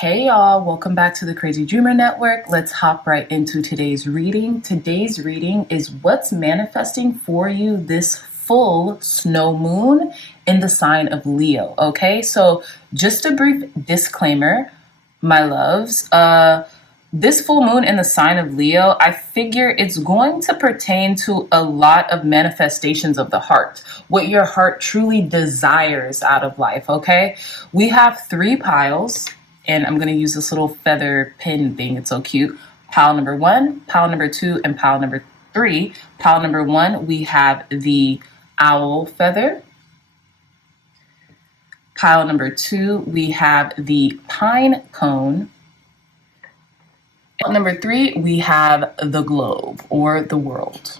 Hey y'all, welcome back to the Crazy Dreamer Network. Let's hop right into today's reading. Today's reading is what's manifesting for you this full snow moon in the sign of Leo. Okay, so just a brief disclaimer, my loves. This full moon in the sign of Leo, I figure it's going to pertain to a lot of manifestations of the heart, what your heart truly desires out of life, okay? We have three piles, and I'm going to use this little feather pin thing. It's so cute. Pile number 1, pile number 2, and pile number 3. Pile number 1, we have the owl feather. Pile number 2, we have the pine cone. Pile number 3, we have the globe or the world.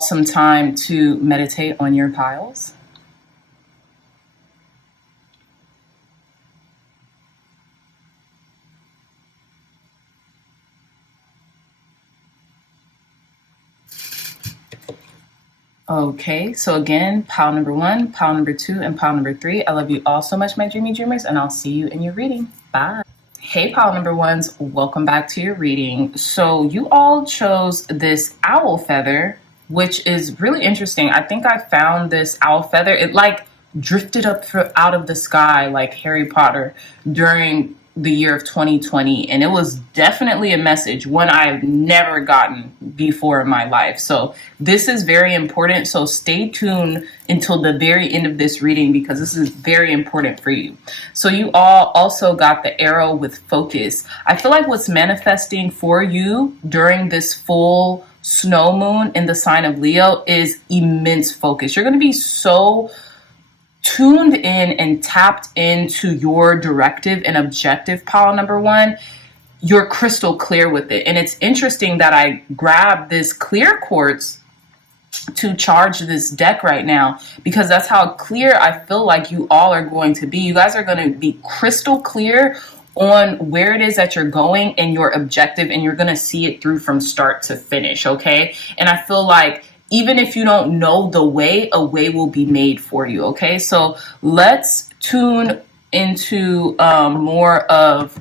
Some time to meditate on your piles. Okay, so again, pile number 1, pile number 2, and pile number 3. I love you all so much, my dreamy dreamers, and I'll see you in your reading. Bye. Hey, pile number 1s, welcome back to your reading. So you all chose this owl feather, which is really interesting. I think I found this owl feather. It like drifted up out of the sky like Harry Potter during the year of 2020, and it was definitely a message, one I've never gotten before in my life. So this is very important. So stay tuned until the very end of this reading because this is very important for you. So you all also got the arrow with focus. I feel like what's manifesting for you during this full snow moon in the sign of Leo is immense focus. You're going to be so tuned in and tapped into your directive and objective, pile number 1. You're crystal clear with it. And it's interesting that I grabbed this clear quartz to charge this deck right now because that's how clear I feel like you all are going to be. You guys are going to be crystal clear on where it is that you're going and your objective, and you're going to see it through from start to finish, okay? And I feel like even if you don't know the way, a way will be made for you, okay? So let's tune into more of,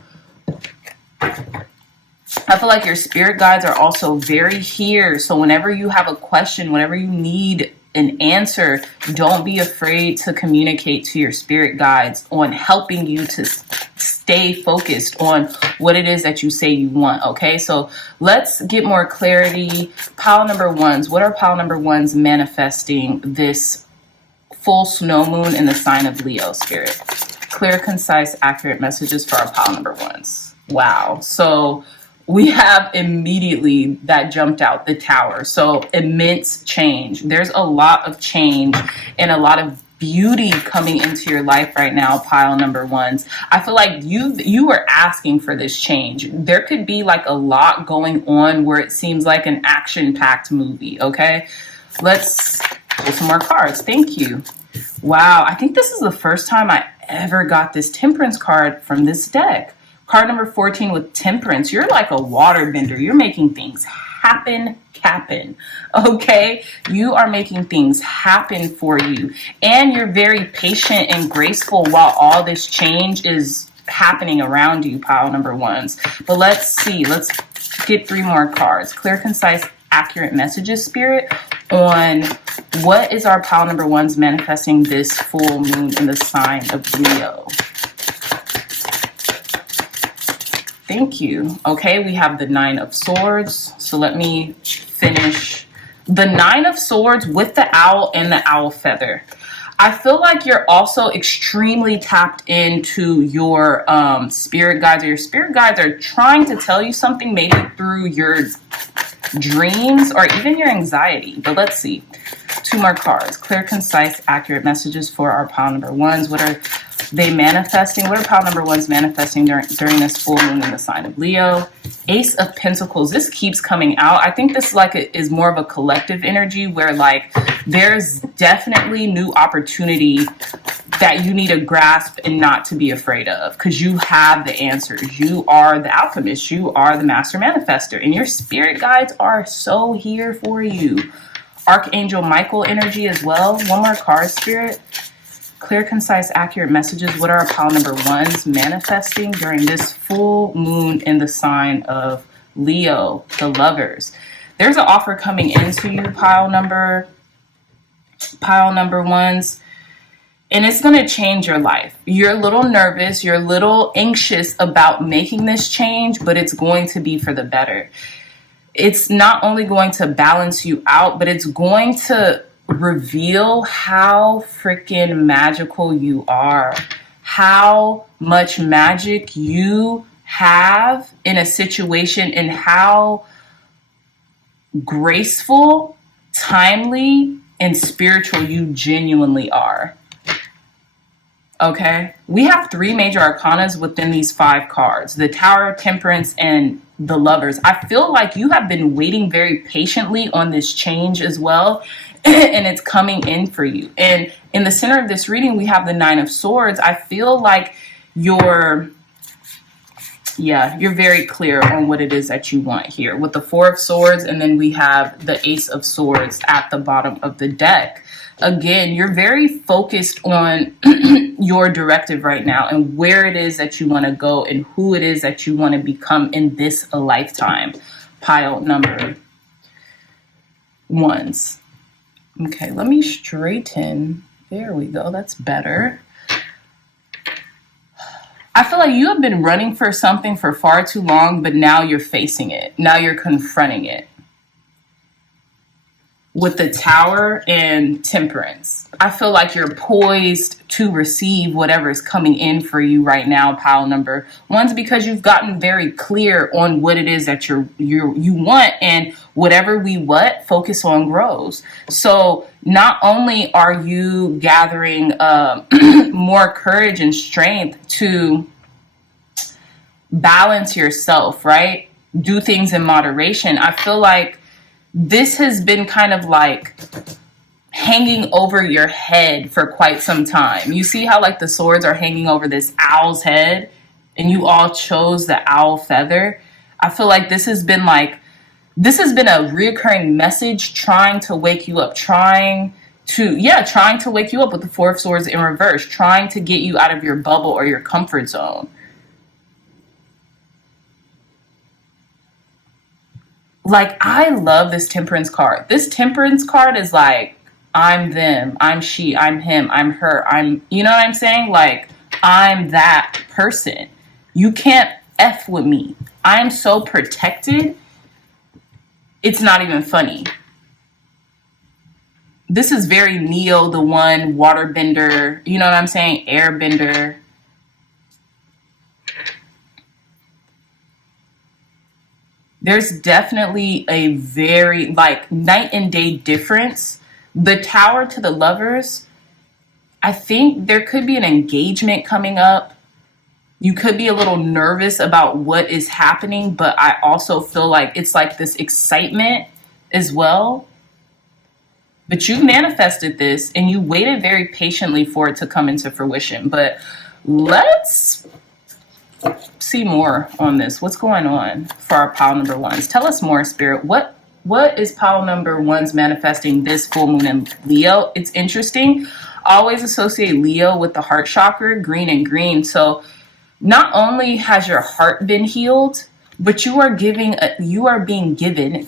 I feel like your spirit guides are also very here. So whenever you have a question, whenever you need an answer, don't be afraid to communicate to your spirit guides on helping you to stay focused on what it is that you say you want, okay? So let's get more clarity. Pile number 1s, what are pile number 1s manifesting this full snow moon in the sign of Leo, spirit? Clear, concise, accurate messages for our pile number 1s. Wow. So we have immediately that jumped out, the tower. So immense change. There's a lot of change and a lot of beauty coming into your life right now, pile number 1s. I feel like you were asking for this change. There could be like a lot going on where it seems like an action-packed movie, okay? Let's pull some more cards. Thank you. Wow, I think this is the first time I ever got this temperance card from this deck. Card number 14 with temperance. You're like a waterbender. You're making things happen, okay? You are making things happen for you. And you're very patient and graceful while all this change is happening around you, pile number 1s. But let's see. Let's get 3 more cards. Clear, concise, accurate messages, spirit, on what is our pile number 1s manifesting this full moon in the sign of Leo. Thank you. Okay, we have the 9 of Swords. So let me finish. The 9 of Swords with the owl and the owl feather. I feel like you're also extremely tapped into your spirit guides, or your spirit guides are trying to tell you something maybe through your dreams or even your anxiety. But let's see. 2 more cards. Clear, concise, accurate messages for our pile number 1s. What are they manifesting? What are pile number 1s manifesting during this full moon in the sign of Leo? Ace of Pentacles. This keeps coming out. I think this is more of a collective energy where like there's definitely new opportunity that you need to grasp and not to be afraid of, because you have the answers. You are the alchemist. You are the master manifester, and your spirit guides are so here for you. Archangel Michael energy as well. 1 more card, spirit. Clear, concise, accurate messages. What are pile number ones manifesting during this full moon in the sign of Leo, the lovers? There's an offer coming into you, pile number ones, and it's going to change your life. You're a little nervous, you're a little anxious about making this change, but it's going to be for the better. It's not only going to balance you out, but it's going to reveal how freaking magical you are, how much magic you have in a situation, and how graceful, timely, and spiritual you genuinely are. Okay, we have 3 major arcanas within these 5 cards: the Tower, Temperance, and the Lovers. I feel like you have been waiting very patiently on this change as well, and it's coming in for you. And in the center of this reading, we have the 9 of Swords. I feel like you're very clear on what it is that you want here with the 4 of Swords, and then we have the Ace of Swords at the bottom of the deck. Again, you're very focused on your directive right now and where it is that you want to go and who it is that you want to become in this lifetime. Pile number ones. Okay, let me straighten. There we go. That's better. I feel like you have been running for something for far too long, but now you're facing it. Now you're confronting it. With the Tower and Temperance, I feel like you're poised to receive whatever is coming in for you right now, pile number ones, because you've gotten very clear on what it is that you want, and whatever we focus on grows. So not only are you gathering more courage and strength to balance yourself, right? Do things in moderation. I feel like this has been kind of like hanging over your head for quite some time. You see how like the swords are hanging over this owl's head, and you all chose the owl feather. I feel like this has been a reoccurring message trying to wake you up, trying to wake you up with the 4 of Swords in reverse, trying to get you out of your bubble or your comfort zone. Like, I love this Temperance card. This Temperance card is like, I'm them, I'm she, I'm him, I'm her, you know what I'm saying? Like, I'm that person. You can't F with me. I'm so protected. It's not even funny. This is very Neo, the one, waterbender, you know what I'm saying? Airbender. There's definitely a very like night and day difference. The Tower to the Lovers, I think there could be an engagement coming up. You could be a little nervous about what is happening, but I also feel like it's like this excitement as well. But you manifested this and you waited very patiently for it to come into fruition. But let's see more on this. What's going on for our pile number ones? Tell us more, Spirit. What is pile number ones manifesting this full moon in Leo? It's interesting. I always associate Leo with the heart chakra, green and green. So not only has your heart been healed, but you are being given,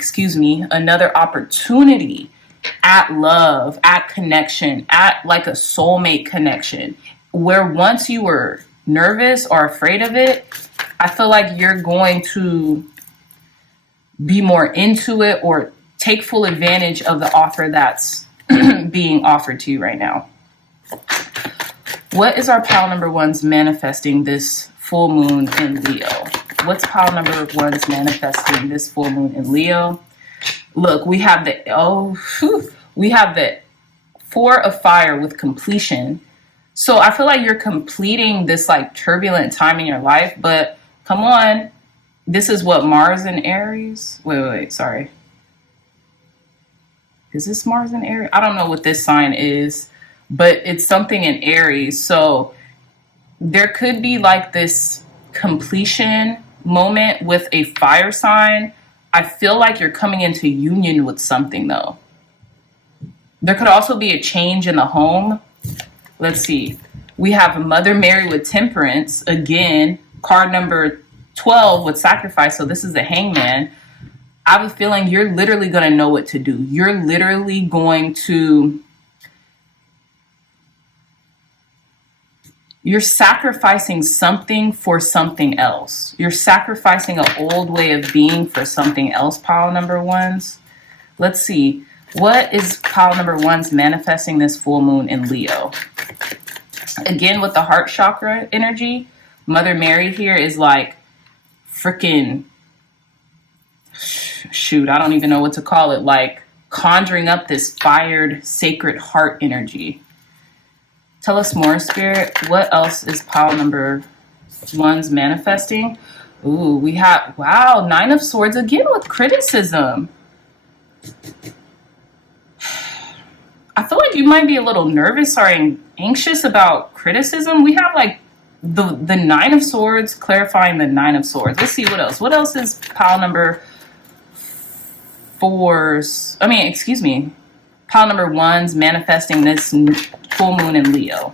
another opportunity at love, at connection, at like a soulmate connection, where once you were nervous or afraid of it, I feel like you're going to be more into it or take full advantage of the offer that's being offered to you right now. What is our pile number ones manifesting this full moon in Leo? What's pile number ones manifesting this full moon in Leo? Look, we have the 4 of Fire with completion. So I feel like you're completing this like turbulent time in your life, but come on. This is what, Mars and Aries? Wait, sorry. Is this Mars and Aries? I don't know what this sign is, but it's something in Aries. So there could be like this completion moment with a fire sign. I feel like you're coming into union with something though. There could also be a change in the home. Let's see. We have Mother Mary with Temperance. Again, card number 12 with Sacrifice. So this is the Hangman. I have a feeling you're literally going to know what to do. You're literally going to... You're sacrificing something for something else. You're sacrificing an old way of being for something else, pile number ones. Let's see. What is pile number ones manifesting this full moon in Leo? Again, with the heart chakra energy, Mother Mary here is like freaking, shoot, I don't even know what to call it. Like conjuring up this fired, sacred heart energy. Tell us more, Spirit. What else is pile number ones manifesting? Ooh, we have, wow, Nine of Swords again with criticism. I feel like you might be a little nervous or anxious about criticism. We have like the Nine of Swords clarifying the Nine of Swords. Let's see what else. What else is pile number fours? I mean, excuse me. Pile number ones manifesting this full moon in Leo.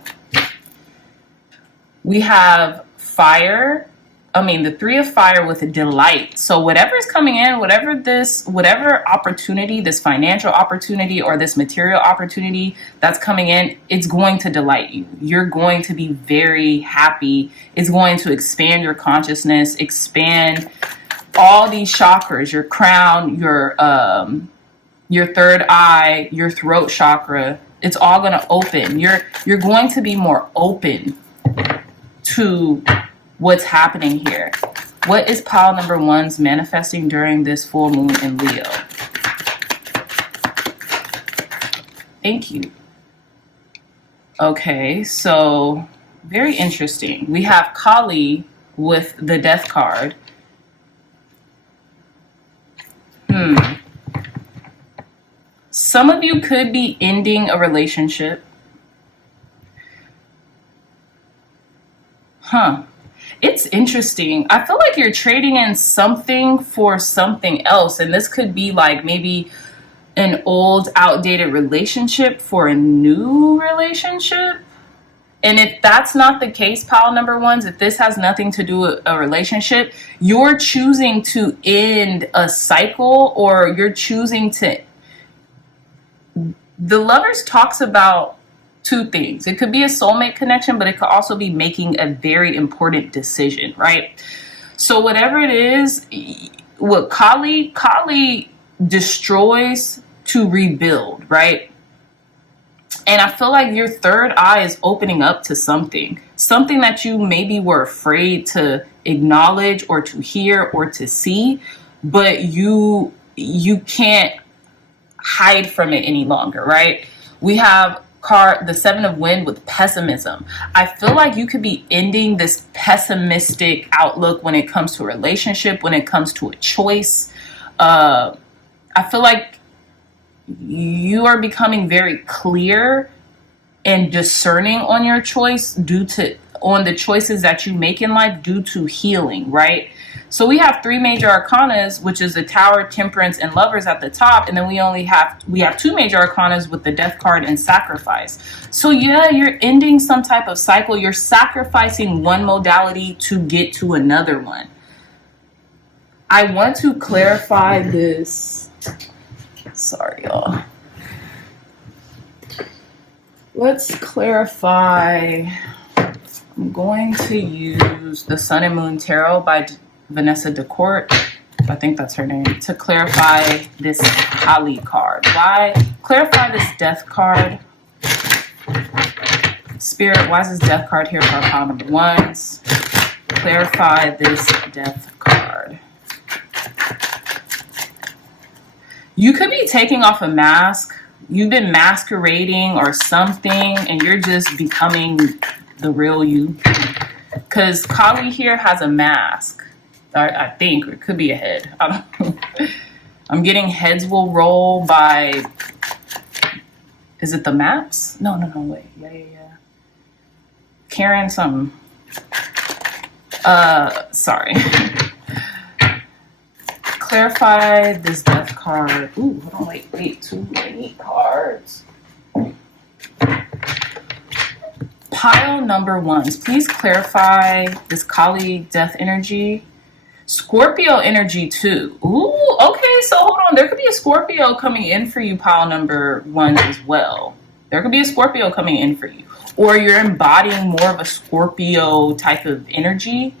We have fire. I mean, the Three of Fire with a delight. So whatever is coming in, whatever opportunity, this financial opportunity or this material opportunity that's coming in, it's going to delight you. You're going to be very happy. It's going to expand your consciousness, expand all these chakras, your crown, your third eye, your throat chakra. It's all going to open. You're going to be more open to what's happening here. What is pile number ones manifesting during this full moon in Leo? Thank you. Okay, so very interesting. We have Kali with the Death card. Some of you could be ending a relationship. It's interesting. I feel like you're trading in something for something else. And this could be like maybe an old, outdated relationship for a new relationship. And if that's not the case, pile number ones, if this has nothing to do with a relationship, you're choosing to end a cycle, or you're choosing to... The Lovers talks about two things. It could be a soulmate connection, but it could also be making a very important decision, right? So whatever it is, what Kali destroys to rebuild, right? And I feel like your third eye is opening up to something that you maybe were afraid to acknowledge or to hear or to see, but you can't hide from it any longer, right? We have the Seven of Wind with pessimism. I feel like you could be ending this pessimistic outlook when it comes to a relationship, when it comes to a choice. I feel like you are becoming very clear and discerning on your choice on the choices that you make in life due to healing, right? So we have three major arcanas, which is the Tower, Temperance, and Lovers at the top. And then we have two major arcanas with the Death card and Sacrifice. So yeah, you're ending some type of cycle. You're sacrificing one modality to get to another one. I want to clarify this. Sorry, y'all. Let's clarify. I'm going to use the Sun and Moon Tarot by Vanessa DeCourt, I think that's her name, to clarify this Kali card. Why? Clarify this Death card. Spirit, why is this Death card here for pile number ones? Clarify this Death card. You could be taking off a mask. You've been masquerading or something, and you're just becoming the real you. Because Kali here has a mask. I think it could be a head. I don't know. I'm getting heads will roll by. Is it the maps? No, wait. Yeah. Karen something. Sorry. Clarify this Death card. Ooh, hold on, wait. Too many cards. Pile number ones, please clarify this Kali death energy. Scorpio energy too. Ooh, okay, so hold on. There could be a Scorpio coming in for you, pile number ones as well. There could be a Scorpio coming in for you. Or you're embodying more of a Scorpio type of energy.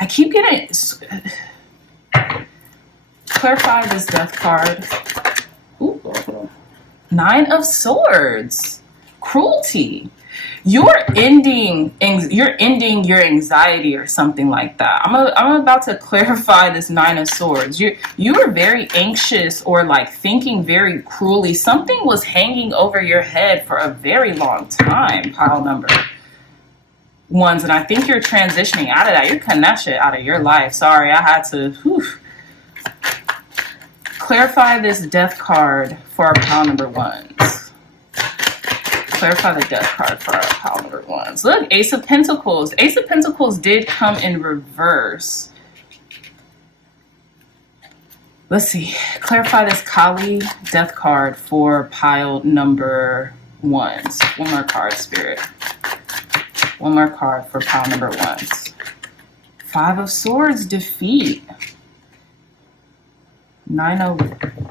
I keep getting... Clarify this death card. Ooh, 9 of Swords. Cruelty. You're ending your anxiety or something like that. I'm about to clarify this 9 of Swords. You were very anxious or like thinking very cruelly. Something was hanging over your head for a very long time, pile number ones, and I think you're transitioning out of that. You're cutting that shit out of your life. Sorry, I had to clarify this death card for our pile number ones. Clarify the death card for our pile number ones. Look, Ace of Pentacles. Ace of Pentacles did come in reverse. Let's see. Clarify this Kali death card for pile number ones. One more card, Spirit. One more card for pile number ones. 5 of Swords, defeat. 9 of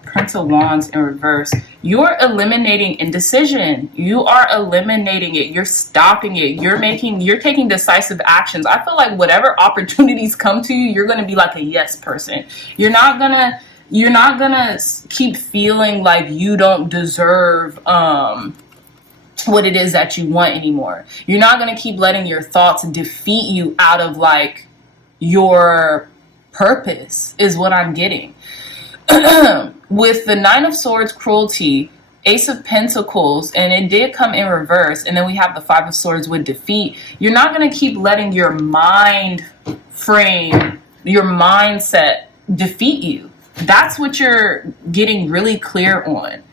Prince of Wands in reverse. You're eliminating indecision. You are eliminating it. You're stopping it. You're taking decisive actions. I feel like whatever opportunities come to you, you're going to be like a yes person. You're not gonna keep feeling like you don't deserve what it is that you want anymore. You're not going to keep letting your thoughts defeat you out of like your purpose is what I'm getting. With the 9 of Swords, cruelty, Ace of Pentacles, and it did come in reverse, and then we have the 5 of Swords with defeat. You're not going to keep letting your mind frame, your mindset defeat you. That's what you're getting really clear on,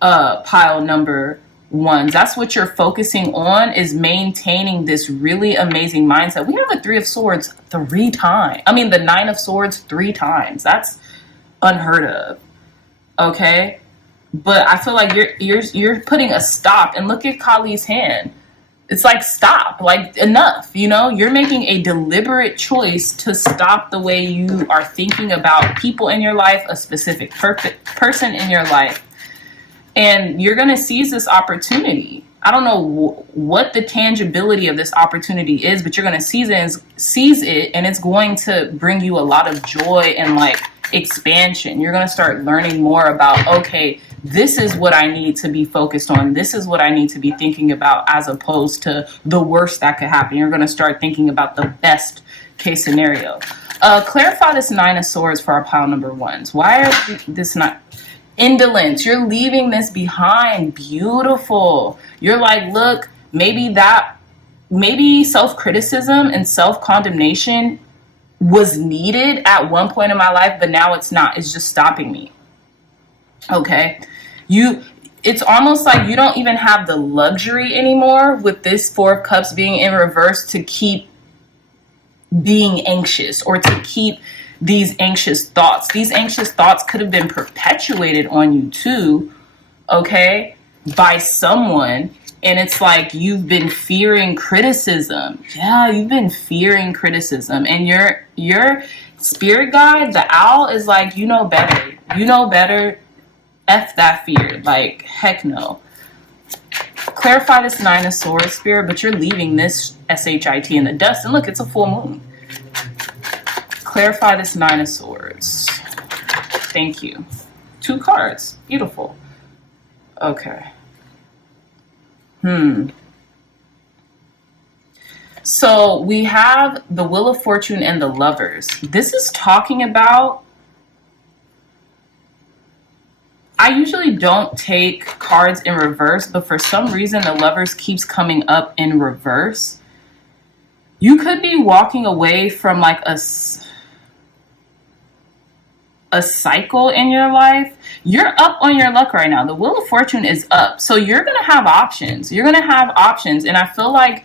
pile number ones. That's what you're focusing on, is maintaining this really amazing mindset. We have the 3 of Swords 3 times. I mean, the 9 of Swords 3 times. That's unheard of. Okay, but I feel like you're putting a stop, and look at Kali's hand. It's like, stop, like enough, you know. You're making a deliberate choice to stop the way you are thinking about people in your life, a specific person in your life, and you're going to seize this opportunity. I don't know what the tangibility of this opportunity is, but you're going to seize it, and it's going to bring you a lot of joy and like expansion. You're going to start learning more about, okay, this is what I need to be focused on. This is what I need to be thinking about, as opposed to the worst that could happen. You're going to start thinking about the best case scenario. Clarify this 9 of Swords for our pile number ones. Why are this not indolence? You're leaving this behind. Beautiful. You're like, look, maybe self-criticism and self-condemnation was needed at one point in my life, but now it's not. It's just stopping me. Okay. It's almost like you don't even have the luxury anymore with this 4 of Cups being in reverse to keep being anxious or to keep these anxious thoughts. These anxious thoughts could have been perpetuated on you too, okay, by someone. And it's like you've been fearing criticism. Yeah, you've been fearing criticism. And your spirit guide, the owl, is like, you know better. You know better. F that fear. Like, heck no. Clarify this 9 of Swords, Spirit, but you're leaving this SHIT in the dust. And look, it's a full moon. Clarify this 9 of Swords. Thank you. 2 cards. Beautiful. Okay. So we have the Wheel of Fortune and the Lovers. This is talking about, I usually don't take cards in reverse, but for some reason the Lovers keeps coming up in reverse. You could be walking away from like a cycle in your life. You're up on your luck right now. The Wheel of Fortune is up. So you're going to have options. You're going to have options. And I feel like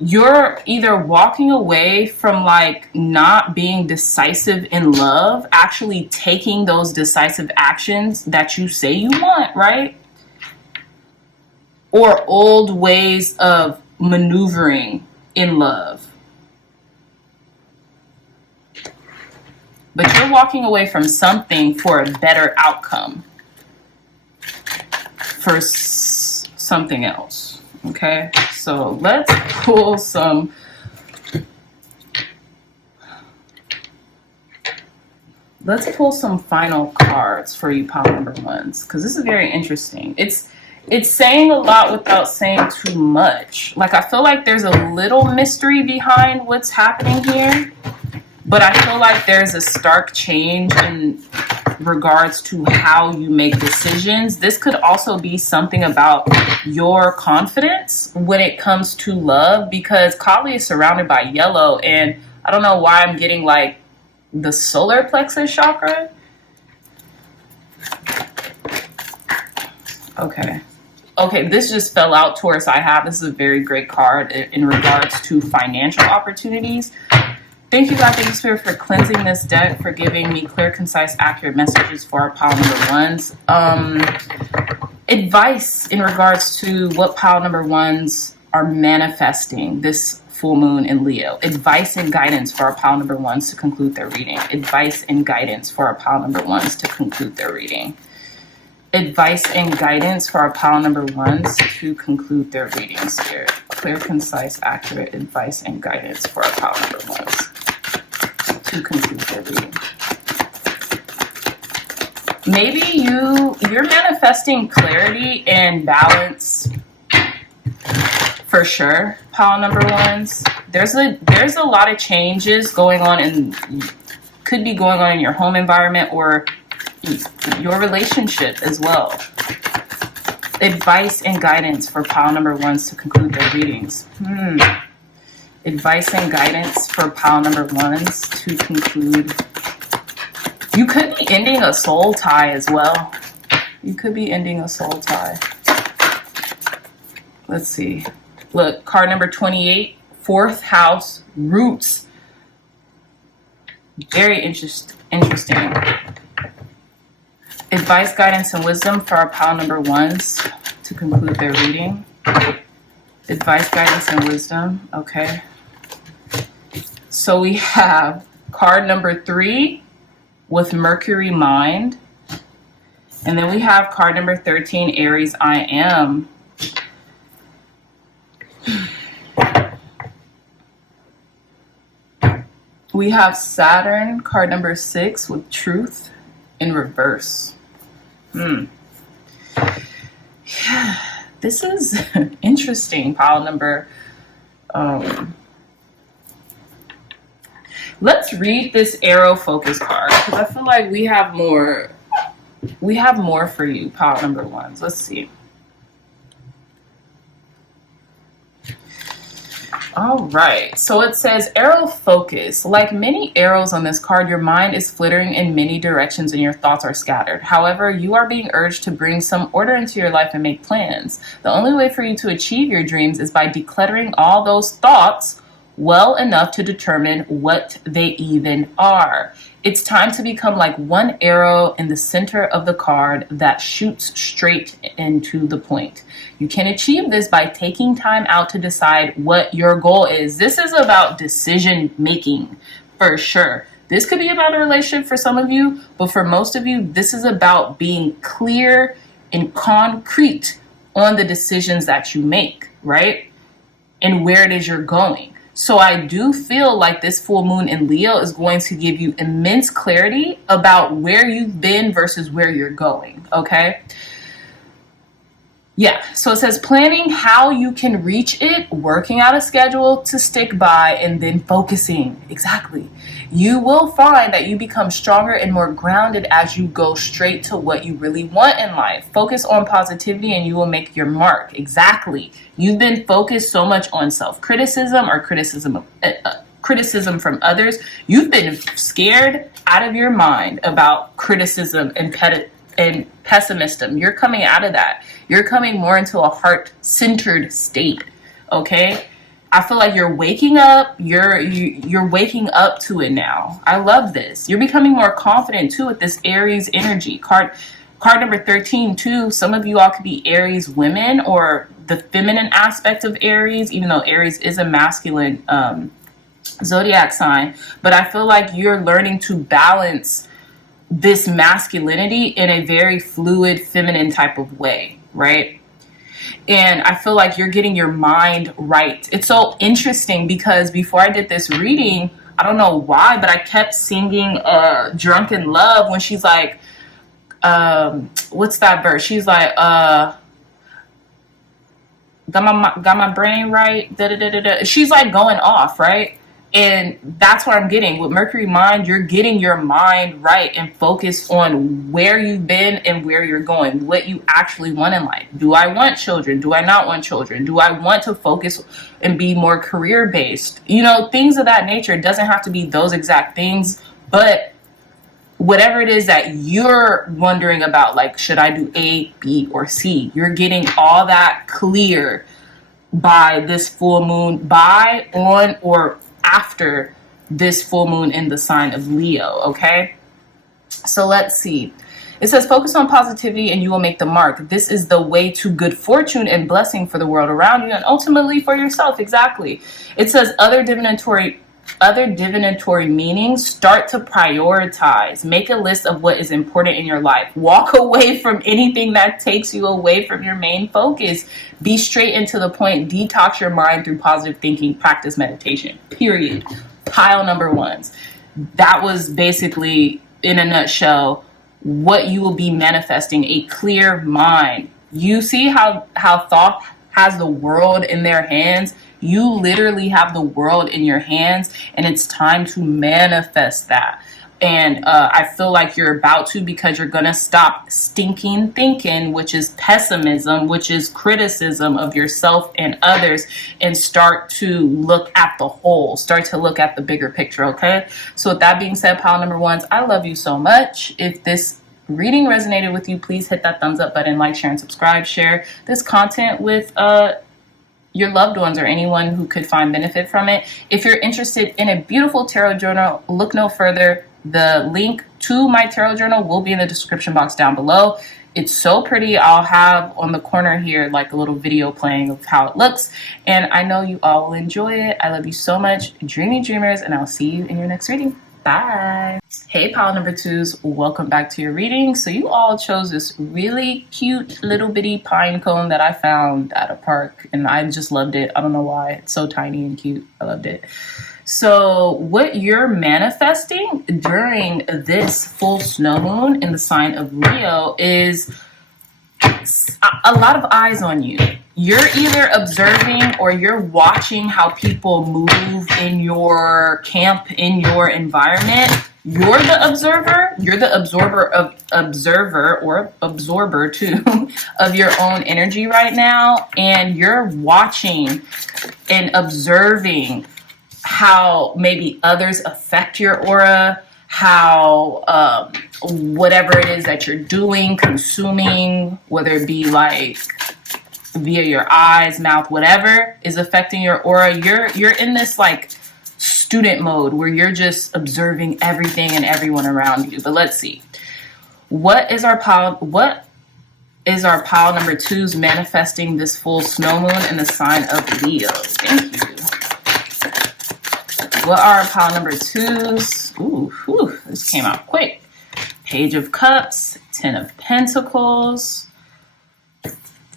you're either walking away from like not being decisive in love, actually taking those decisive actions that you say you want, right? or old ways of maneuvering in love. But you're walking away from something for a better outcome, for something else. Okay, so let's pull some. Let's pull some final cards for you pile number ones, because this is very interesting. It's saying a lot without saying too much. Like, I feel like there's a little mystery behind what's happening here, but I feel like there's a stark change in regards to how you make decisions. This could also be something about your confidence when it comes to love, because Kali is surrounded by yellow, and I don't know why I'm getting like the solar plexus chakra. Okay, this just fell out, Taurus. This is a very great card in regards to financial opportunities. Thank you, God. Thank you, Spirit, for cleansing this deck, for giving me clear, concise, accurate messages for our pile number ones. Advice in regards to what pile number ones are manifesting this full moon in Leo. Advice and guidance for our pile number ones to conclude their reading. Advice and guidance for our pile number ones to conclude their reading. Advice and guidance for our pile number ones to conclude their reading, Spirit. Clear, concise, accurate advice and guidance for our pile number ones to conclude their reading. Maybe you're manifesting clarity and balance for sure, pile number ones. There's a lot of changes going on could be going on in your home environment or your relationship as well. Advice and guidance for pile number ones to conclude their readings. Advice and guidance for pile number ones to conclude. You could be ending a soul tie as well. You could be ending a soul tie. Let's see. Look, card number 28, 4th house, roots. Very interesting. Advice, guidance, and wisdom for our pile number ones to conclude their reading. Advice, guidance, and wisdom. Okay. So we have card number 3 with Mercury mind. And then we have card number 13, Aries, I am. We have Saturn, card number 6 with truth in reverse. Yeah, this is interesting, pile number. Let's read this arrow focus card, because I feel like we have more for you, pile number ones. Let's see. All right, so it says arrow focus. Like many arrows on this card, your mind is flittering in many directions and your thoughts are scattered. However, you are being urged to bring some order into your life and make plans. The only way for you to achieve your dreams is by decluttering all those thoughts well enough to determine what they even are. It's time to become like one arrow in the center of the card that shoots straight into the point. You can achieve this by taking time out to decide what your goal is. This is about decision making for sure. This could be about a relationship for some of you, but for most of you, this is about being clear and concrete on the decisions that you make, right? And where it is you're going. So I do feel like this full moon in Leo is going to give you immense clarity about where you've been versus where you're going, okay? Yeah, so it says planning how you can reach it, working out a schedule to stick by, and then focusing. Exactly. You will find that you become stronger and more grounded as you go straight to what you really want in life. Focus on positivity and you will make your mark. Exactly. You've been focused so much on self-criticism or criticism from others. You've been scared out of your mind about criticism and pessimism. You're coming out of that. You're coming more into a heart-centered state, okay? I feel like you're waking up. You're waking up to it now. I love this. You're becoming more confident too with this Aries energy. Card number 13 too. Some of you all could be Aries women or the feminine aspect of Aries, even though Aries is a masculine zodiac sign. But I feel like you're learning to balance this masculinity in a very fluid, feminine type of way, right? And I feel like you're getting your mind right. It's so interesting because before I did this reading, I don't know why, but I kept singing Drunken Love when she's like, what's that verse? She's like, got my brain right. Da, da, da, da, da. She's like going off, right? And that's what I'm getting with Mercury mind. You're getting your mind right and focused on where you've been and where you're going, what you actually want in life. Do I want children? Do I not want children? Do I want to focus and be more career based? You know, things of that nature. It doesn't have to be those exact things, but whatever it is that you're wondering about, like, should I do A, B, or C? You're getting all that clear by this full moon, by, on, or after this full moon in the sign of Leo, okay? So let's see. It says, focus on positivity and you will make the mark. This is the way to good fortune and blessing for the world around you and ultimately for yourself. Exactly. It says other divinatory meanings. Start to prioritize. Make a list of what is important in your life. Walk away from anything that takes you away from your main focus. Be straight and to the point. Detox your mind through positive thinking. Practice meditation. Period. Pile number ones. That was basically, in a nutshell, what you will be manifesting. A clear mind. You see how thought has the world in their hands? You literally have the world in your hands, and it's time to manifest that. And I feel like you're about to, because you're going to stop stinking thinking, which is pessimism, which is criticism of yourself and others, and start to look at the whole, start to look at the bigger picture, okay? So with that being said, pile number ones, I love you so much. If this reading resonated with you, please hit that thumbs up button, like, share, and subscribe. Share this content with your loved ones or anyone who could find benefit from it. If you're interested in a beautiful tarot journal, look no further. The link to my tarot journal will be in the description box down below. It's so pretty. I'll have on the corner here like a little video playing of how it looks. And I know you all will enjoy it. I love you so much. Dreamy dreamers, and I'll see you in your next reading. Bye. Hey, pile number twos, welcome back to your reading. So you all chose this really cute little bitty pine cone that I found at a park, and I just loved it. I don't know why. It's so tiny and cute. I loved it. So what you're manifesting during this full snow moon in the sign of Leo is a lot of eyes on you. You're either observing or you're watching how people move in your camp, in your environment. You're the observer. You're the observer or absorber too of your own energy right now. And you're watching and observing how maybe others affect your aura, how whatever it is that you're doing, consuming, whether it be like via your eyes, mouth, whatever is affecting your aura. You're in this like student mode where you're just observing everything and everyone around you. But let's see. What is our pile number twos manifesting this full snow moon in the sign of Leo? Thank you. What are our pile number twos? Ooh, whew, this came out quick. Page of Cups, 10 of Pentacles,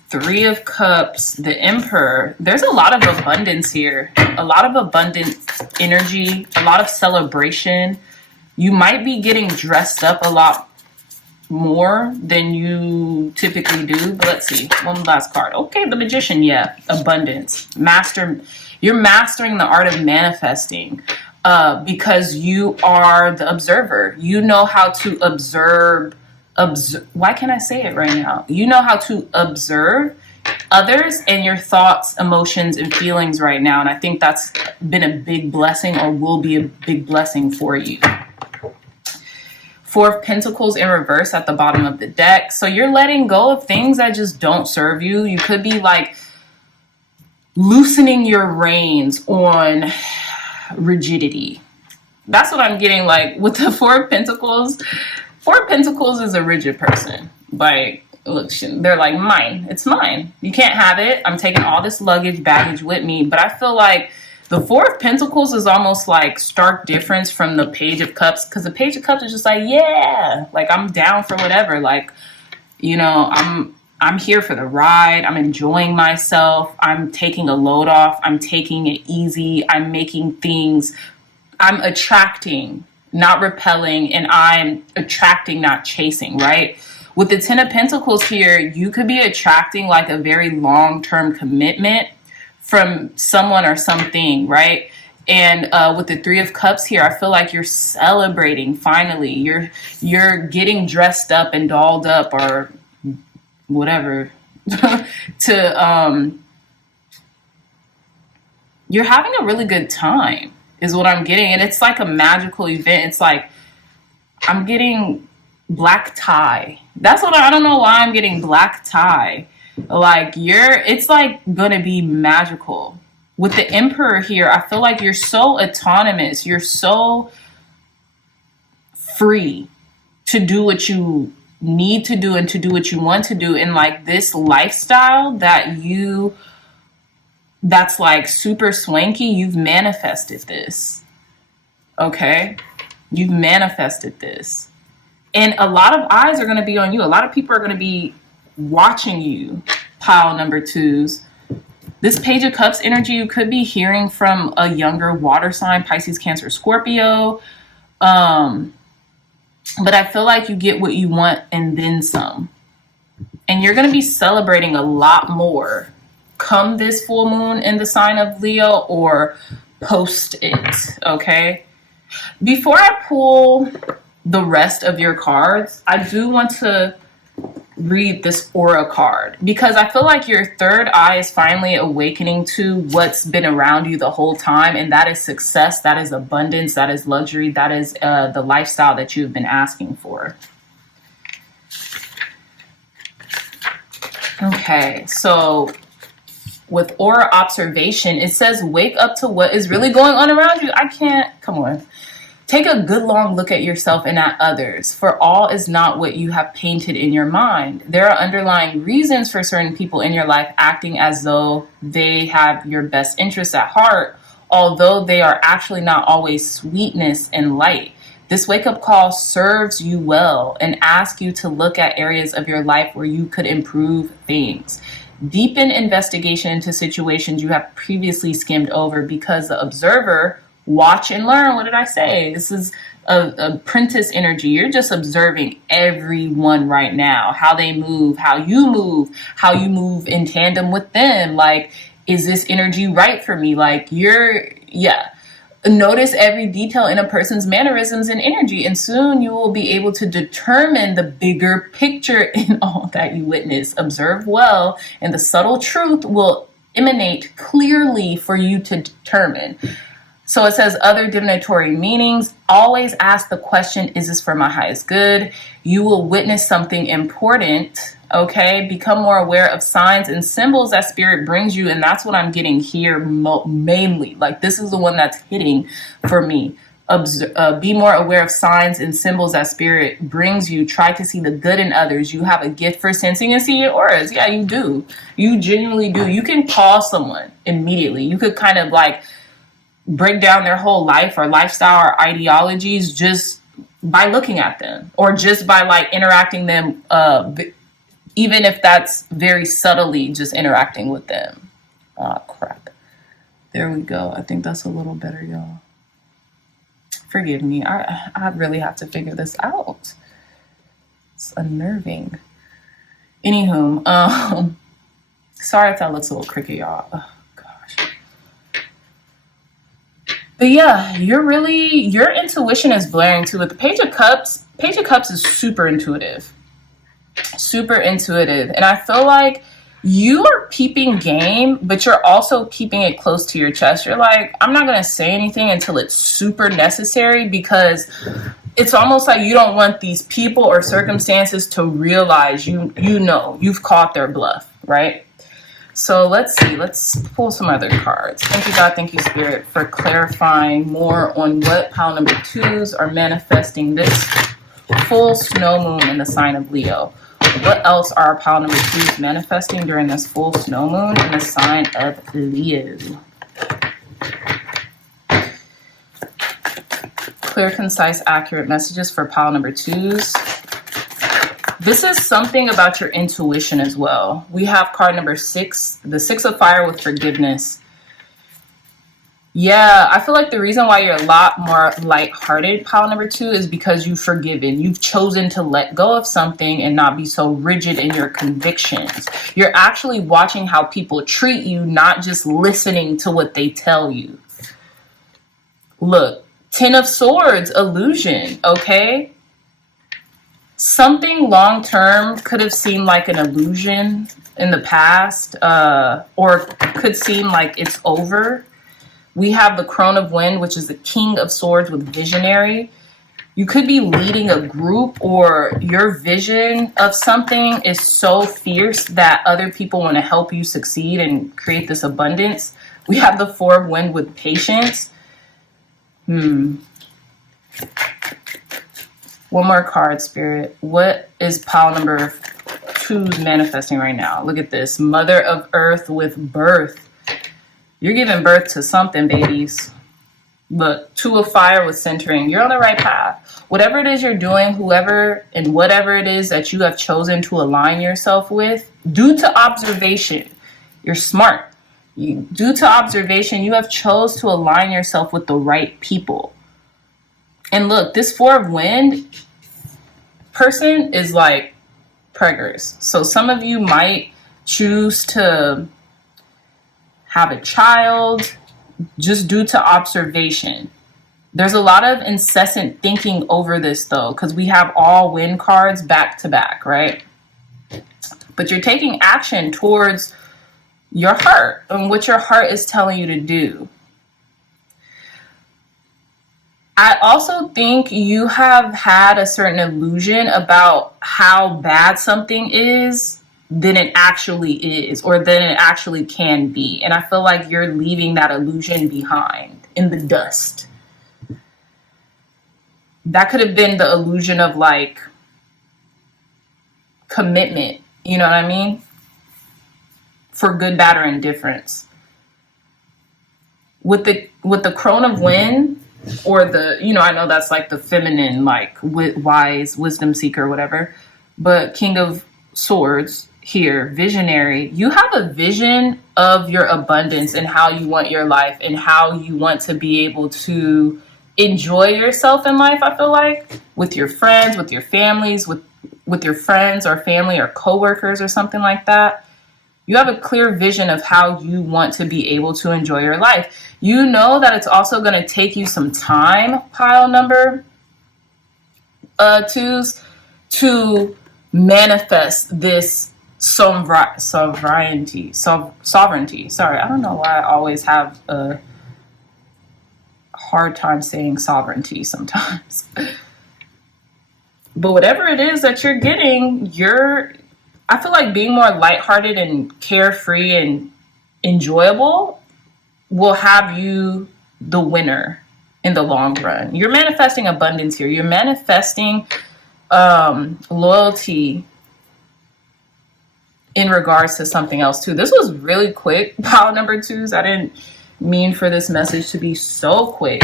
3 of Cups, the Emperor. There's a lot of abundance here, a lot of abundant energy, a lot of celebration. You might be getting dressed up a lot more than you typically do. But let's see, one last card. Okay, the Magician. Yeah, abundance. You're mastering the art of manifesting because you are the observer. You know how to observe. Why can't I say it right now? You know how to observe others and your thoughts, emotions, and feelings right now. And I think that's been a big blessing, or will be a big blessing for you. 4 of Pentacles in reverse at the bottom of the deck. So you're letting go of things that just don't serve you. You could be like loosening your reins on rigidity. That's what I'm getting, like with the 4 of Pentacles. 4 of Pentacles is a rigid person. Like look, they're like, mine. It's mine. You can't have it. I'm taking all this baggage with me. But I feel like the Four of Pentacles is almost like stark difference from the Page of Cups, because the Page of Cups is just like, yeah, like I'm down for whatever. Like, you know, I'm here for the ride. I'm enjoying myself. I'm taking a load off. I'm taking it easy. I'm making things. I'm attracting, not repelling, and I'm attracting, not chasing, right? With the Ten of Pentacles here, you could be attracting like a very long-term commitment from someone or something, right? And with the Three of Cups here, I feel like you're celebrating finally. You're getting dressed up and dolled up or whatever to you're having a really good time is what I'm getting. And it's like a magical event. It's like I'm getting black tie. That's what I don't know why I'm getting black tie. Like it's like gonna be magical. With the Emperor here, I feel like you're so autonomous. You're so free to do what you need to do and to do what you want to do. And like this lifestyle that's like super swanky, you've manifested this. Okay? You've manifested this. And a lot of eyes are going to be on you. A lot of people are going to be watching you, pile number twos. This Page of Cups energy, you could be hearing from a younger water sign, Pisces, Cancer, Scorpio. But I feel like you get what you want and then some. And you're going to be celebrating a lot more come this full moon in the sign of Leo or post it, okay? Before I pull the rest of your cards, I do want to read this aura card because I feel like your third eye is finally awakening to what's been around you the whole time, and that is success, that is abundance, that is luxury, that is the lifestyle that you've been asking for. Okay, so with aura observation, it says wake up to what is really going on around you. I can't, come on. Take a good long look at yourself and at others, for all is not what you have painted in your mind. There are underlying reasons for certain people in your life acting as though they have your best interests at heart, although they are actually not always sweetness and light. This wake-up call serves you well and asks you to look at areas of your life where you could improve things. Deepen investigation into situations you have previously skimmed over, because the observer, watch and learn. What did I say? This is a apprentice energy. You're just observing everyone right now, how they move, how you move in tandem with them. Like, is this energy right for me? Like notice every detail in a person's mannerisms and energy, and soon you will be able to determine the bigger picture in all that you witness. Observe well, and the subtle truth will emanate clearly for you to determine. So it says other divinatory meanings. Always ask the question, is this for my highest good? You will witness something important. Okay, become more aware of signs and symbols that spirit brings you. And that's what I'm getting here mainly. Like, this is the one that's hitting for me. Be more aware of signs and symbols that spirit brings you. Try to see the good in others. You have a gift for sensing and seeing auras. Yeah, you do. You genuinely do. You can call someone immediately. You could kind of like break down their whole life or lifestyle or ideologies just by looking at them, or just by like interacting them, even if that's very subtly just interacting with them. Oh, crap. There we go. I think that's a little better, y'all. Forgive me. I really have to figure this out. It's unnerving. Anywho, sorry if that looks a little crooked, y'all. Oh, gosh. But yeah, your intuition is blaring too. With the Page of Cups is super intuitive. Super intuitive. And I feel like you are keeping game, but you're also keeping it close to your chest. You're like, I'm not going to say anything until it's super necessary, because it's almost like you don't want these people or circumstances to realize you've caught their bluff, right? So let's see. Let's pull some other cards. Thank you, God. Thank you, Spirit, for clarifying more on what pile number twos are manifesting this full snow moon in the sign of Leo. What else are pile number 2s manifesting during this full snow moon in the sign of Leo? Clear, concise, accurate messages for pile number 2s. This is something about your intuition as well. We have card number 6, the 6 of fire with forgiveness. Yeah, I feel like the reason why you're a lot more lighthearted, pile number 2, is because you've forgiven. You've chosen to let go of something and not be so rigid in your convictions. You're actually watching how people treat you, not just listening to what they tell you. Look, 10 of Swords, illusion, okay? Something long-term could have seemed like an illusion in the past, or could seem like it's over. We have the Crone of Wind, which is the King of Swords with visionary. You could be leading a group, or your vision of something is so fierce that other people want to help you succeed and create this abundance. We have the Four of Wind with patience. One more card, Spirit. What is pile number 2's manifesting right now? Look at this. Mother of Earth with birth. You're giving birth to something, babies. Look, 2 of fire with centering. You're on the right path. Whatever it is you're doing, whoever and whatever it is that you have chosen to align yourself with, due to observation, you're smart. Due to observation, you have chose to align yourself with the right people. And look, this 4 of wind person is like preggers. So some of you might choose to have a child just due to observation. There's a lot of incessant thinking over this though, because we have all wind cards back to back, right? But you're taking action towards your heart and what your heart is telling you to do. I also think you have had a certain illusion about how bad something is than it actually is, or than it actually can be. And I feel like you're leaving that illusion behind in the dust. That could have been the illusion of like commitment, you know what I mean? For good, bad, or indifference. With the Crone of Wind, or the, you know, I know that's like the feminine, like wise, wisdom seeker, whatever. But King of Swords here, visionary. You have a vision of your abundance and how you want your life and how you want to be able to enjoy yourself in life. I feel like with your friends, with your families, with your friends or family or coworkers or something like that. You have a clear vision of how you want to be able to enjoy your life. You know that it's also going to take you some time, pile number 2s, to manifest this sovereignty. Sorry, I don't know why I always have a hard time saying sovereignty sometimes. But whatever it is that you're getting, I feel like being more lighthearted and carefree and enjoyable will have you the winner in the long run. You're manifesting abundance here. You're manifesting loyalty in regards to something else too. This was really quick, pile number 2s. I didn't mean for this message to be so quick.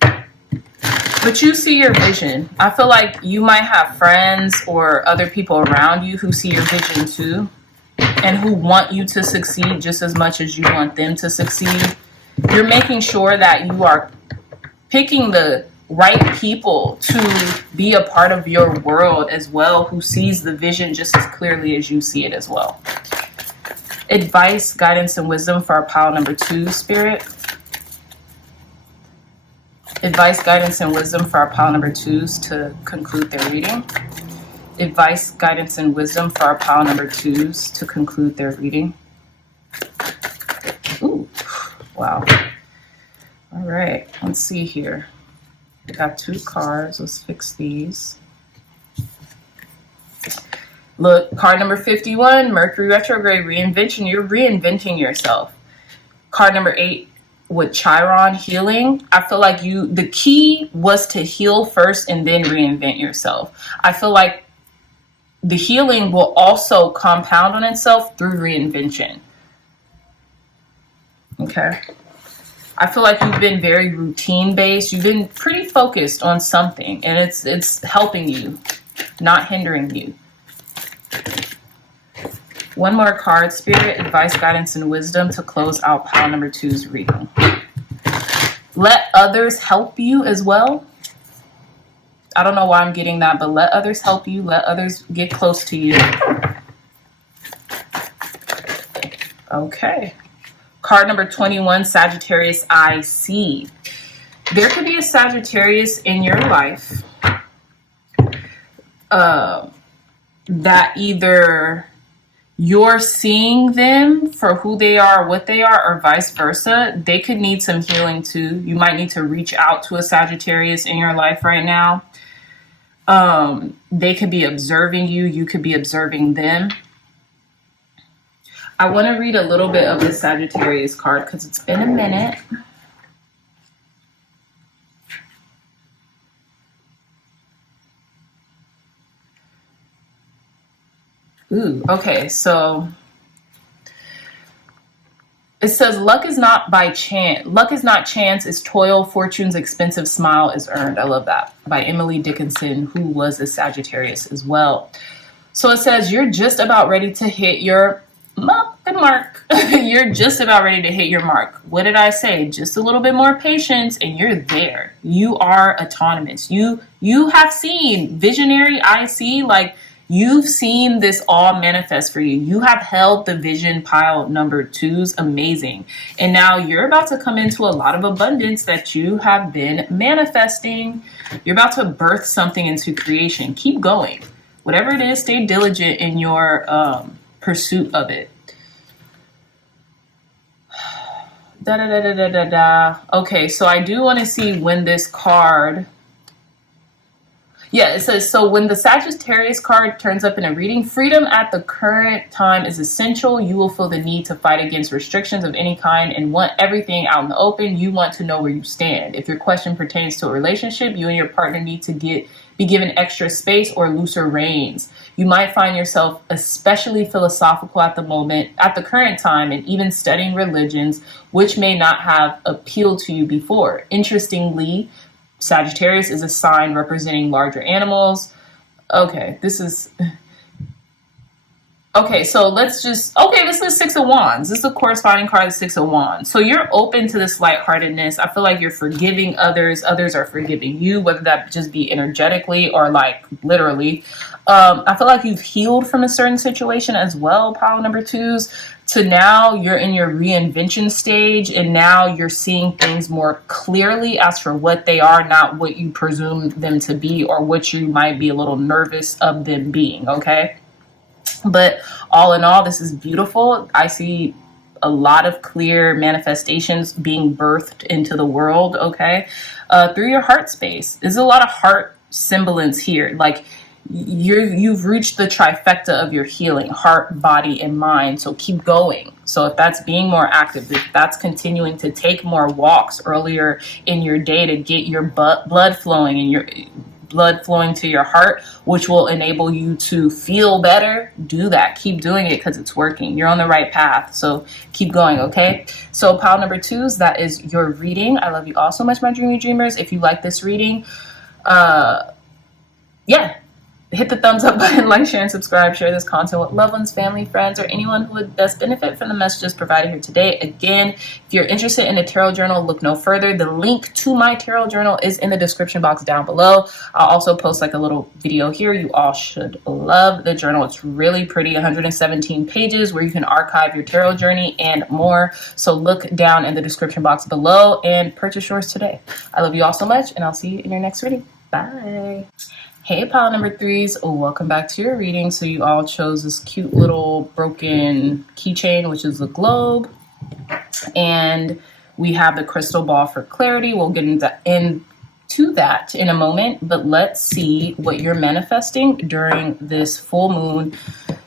But you see your vision. I feel like you might have friends or other people around you who see your vision too, and who want you to succeed just as much as you want them to succeed. You're making sure that you are picking the right people to be a part of your world as well, who sees the vision just as clearly as you see it as well. Advice, guidance, and wisdom for our pile number 2, Spirit. Advice, guidance, and wisdom for our pile number 2s to conclude their reading. Advice, guidance, and wisdom for our pile number 2s to conclude their reading. Ooh, wow. All right, let's see here. We got 2 cards. Let's fix these. Look, card number 51, Mercury retrograde, reinvention. You're reinventing yourself. Card number 8, with Chiron, healing. I feel like the key was to heal first and then reinvent yourself. I feel like the healing will also compound on itself through reinvention. Okay. I feel like you've been very routine based. You've been pretty focused on something, and it's helping you, not hindering you. One more card, Spirit, advice, guidance, and wisdom to close out pile number 2's reading. Let others help you as well. I don't know why I'm getting that, but let others help you. Let others get close to you. Okay. Card number 21, Sagittarius IC. There could be a Sagittarius in your life that either you're seeing them for who they are, what they are, or vice versa. They could need some healing too. You might need to reach out to a Sagittarius in your life right now. They could be observing you. You could be observing them. I want to read a little bit of the Sagittarius card because it's been a minute. Ooh, okay, so it says luck is not by chance. Luck is not chance, it's toil, fortune's expensive smile is earned. I love that. By Emily Dickinson, who was a Sagittarius as well. So it says you're just about ready to hit your mark. You're just about ready to hit your mark. What did I say? Just a little bit more patience and you're there. You are autonomous. You have seen visionary IC, like you've seen this all manifest for you. You have held the vision pile number 2's amazing. And now you're about to come into a lot of abundance that you have been manifesting. You're about to birth something into creation. Keep going. Whatever it is, stay diligent in your pursuit of it. Okay, so I do want to see when this card... Yeah, it says, so when the Sagittarius card turns up in a reading, freedom at the current time is essential. You will feel the need to fight against restrictions of any kind and want everything out in the open. You want to know where you stand. If your question pertains to a relationship, you and your partner need to be given extra space or looser reins. You might find yourself especially philosophical at the current time, and even studying religions, which may not have appealed to you before. Interestingly, Sagittarius is a sign representing larger animals. Okay, this is... Okay, so this is the 6 of Wands. This is the corresponding card, the 6 of Wands. So you're open to this lightheartedness. I feel like you're forgiving others. Others are forgiving you, whether that just be energetically or like literally. I feel like you've healed from a certain situation as well, pile number 2's. To now you're in your reinvention stage, and now you're seeing things more clearly as for what they are, not what you presume them to be or what you might be a little nervous of them being, okay? But all in all, this is beautiful. I see a lot of clear manifestations being birthed into the world, okay? Through your heart space. There's a lot of heart semblance here. Like you've reached the trifecta of your healing, heart, body, and mind. So keep going. So if that's being more active, if that's continuing to take more walks earlier in your day to get your blood flowing and your blood flowing to your heart, which will enable you to feel better, do that. Keep doing it because it's working. You're on the right path. So keep going, okay? So pile number 2's, that is your reading. I love you all so much, my dreamy dreamers. If you like this reading, yeah, hit the thumbs up button, like, share, and subscribe. Share this content with loved ones, family, friends, or anyone who would best benefit from the messages provided here today. Again, if you're interested in a tarot journal, look no further. The link to my tarot journal is in the description box down below. I'll also post like a little video here. You all should love the journal. It's really pretty, 117 pages where you can archive your tarot journey and more. So look down in the description box below and purchase yours today. I love you all so much, and I'll see you in your next reading. Bye. Hey, pile number 3's, welcome back to your reading. So you all chose this cute little broken keychain, which is the globe. And we have the crystal ball for clarity. We'll get into that in a moment, but let's see what you're manifesting during this full moon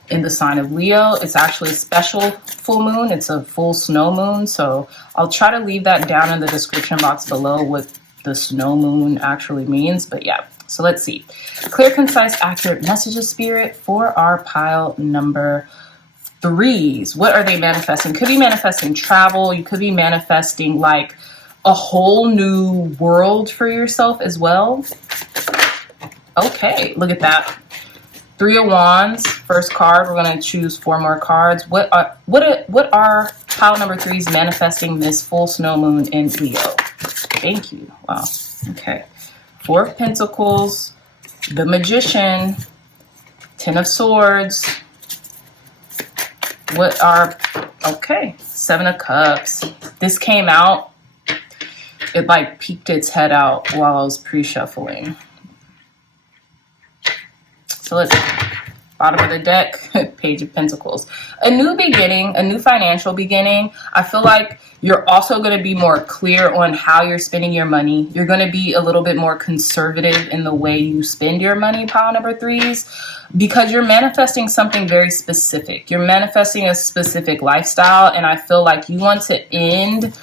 in the sign of Leo. It's actually a special full moon. It's a full snow moon. So I'll try to leave that down in the description box below what the snow moon actually means. But yeah, So let's see. Clear, concise, accurate messages, Spirit, for our pile number 3s. What are they manifesting? Could be manifesting travel. You could be manifesting like a whole new world for yourself as well. Okay, look at that. 3 of Wands, first card. We're going to choose 4 more cards. What are pile number 3s manifesting this full snow moon in Leo? Thank you. Wow. Okay. 4 of Pentacles, the Magician, 10 of Swords. What are, okay, 7 of Cups. This came out, it like peeked its head out while I was pre-shuffling. So let's, bottom of the deck, Page of Pentacles. A new beginning, a new financial beginning. I feel like you're also going to be more clear on how you're spending your money. You're going to be a little bit more conservative in the way you spend your money, pile number 3s, because you're manifesting something very specific. You're manifesting a specific lifestyle, and I feel like you want to end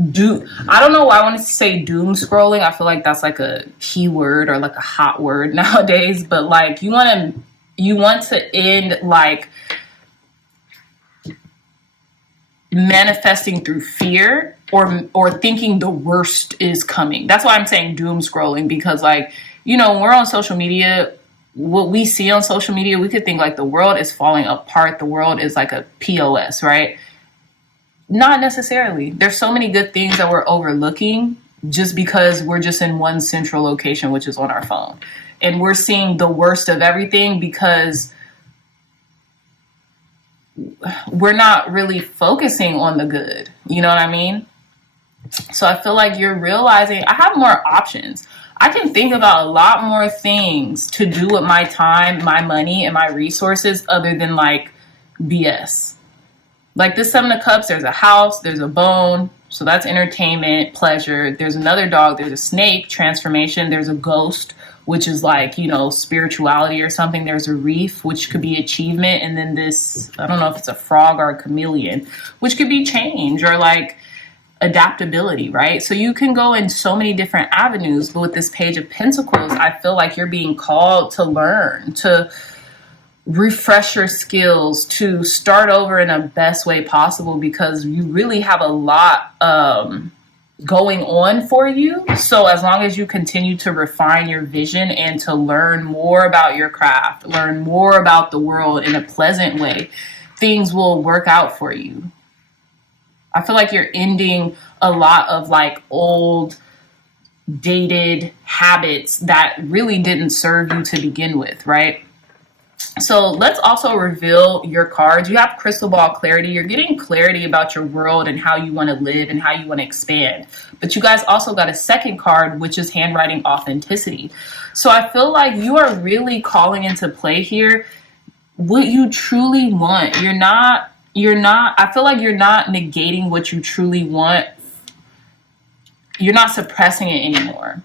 I don't know why I wanted to say doom scrolling. I feel like that's like a keyword or like a hot word nowadays, but like you want to end like manifesting through fear or thinking the worst is coming. That's why I'm saying doom scrolling, because like, you know, when we're on social media, what we see on social media, we could think like the world is falling apart. The world is like a POS, right? Not necessarily. There's so many good things that we're overlooking just because we're just in one central location, which is on our phone. And we're seeing the worst of everything because we're not really focusing on the good. You know what I mean? So I feel like you're realizing I have more options. I can think about a lot more things to do with my time, my money, and my resources other than like BS. Like this 7 of Cups, there's a house, there's a bone. So that's entertainment, pleasure. There's another dog, there's a snake, transformation. There's a ghost, which is like, you know, spirituality or something. There's a reef, which could be achievement. And then this, I don't know if it's a frog or a chameleon, which could be change or like adaptability, right? So you can go in so many different avenues. But with this Page of Pentacles, I feel like you're being called to learn, to refresh your skills, to start over in a best way possible, because you really have a lot going on for you. So as long as you continue to refine your vision and to learn more about your craft, learn more about the world in a pleasant way, things will work out for you. I feel like you're ending a lot of like old dated habits that really didn't serve you to begin with, right? So let's also reveal your cards. You have crystal ball clarity. You're getting clarity about your world and how you want to live and how you want to expand. But you guys also got a second card, which is handwriting authenticity. So I feel like you are really calling into play here what you truly want. I feel like you're not negating what you truly want. You're not suppressing it anymore.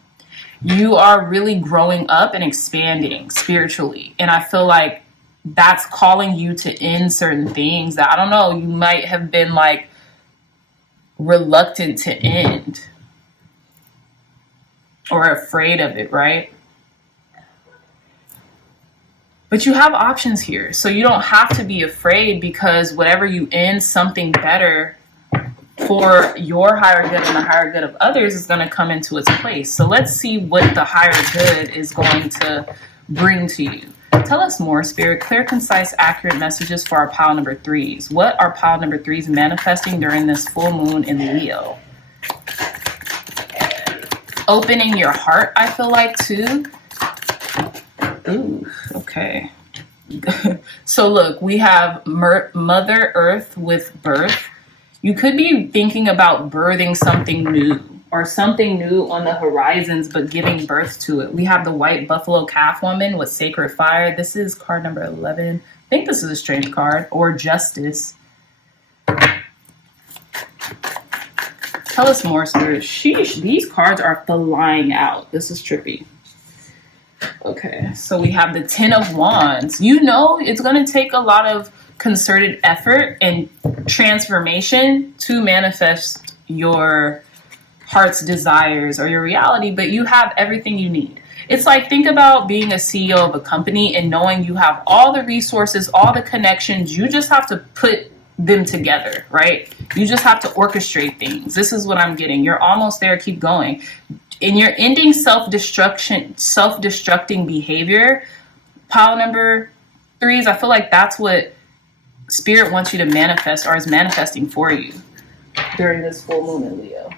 You are really growing up and expanding spiritually. And I feel like that's calling you to end certain things that, I don't know, you might have been like reluctant to end or afraid of it, right? But you have options here. So you don't have to be afraid, because whatever you end, something better for your higher good and the higher good of others is going to come into its place. So let's see what the higher good is going to bring to you. Tell us more, Spirit. Clear, concise, accurate messages for our pile number 3s. What are pile number 3s manifesting during this full moon in Leo? Opening your heart, I feel like, too. Ooh, okay. So look, we have Mother Earth with birth. You could be thinking about birthing something new or something new on the horizons, but giving birth to it. We have the white buffalo calf woman with sacred fire. This is card number 11. I think this is a strength card, or justice. Tell us more, Spirit. Sheesh, these cards are flying out. This is trippy. Okay, so we have the 10 of Wands. You know it's going to take a lot of concerted effort and transformation to manifest your heart's desires or your reality, but you have everything you need. It's like, think about being a CEO of a company and knowing you have all the resources, all the connections. You just have to put them together, right? You just have to orchestrate things. This is what I'm getting. You're almost there. Keep going. And you're ending self-destructing behavior. Pile number 3s, I feel like that's what Spirit wants you to manifest, or is manifesting for you during this full moon in Leo.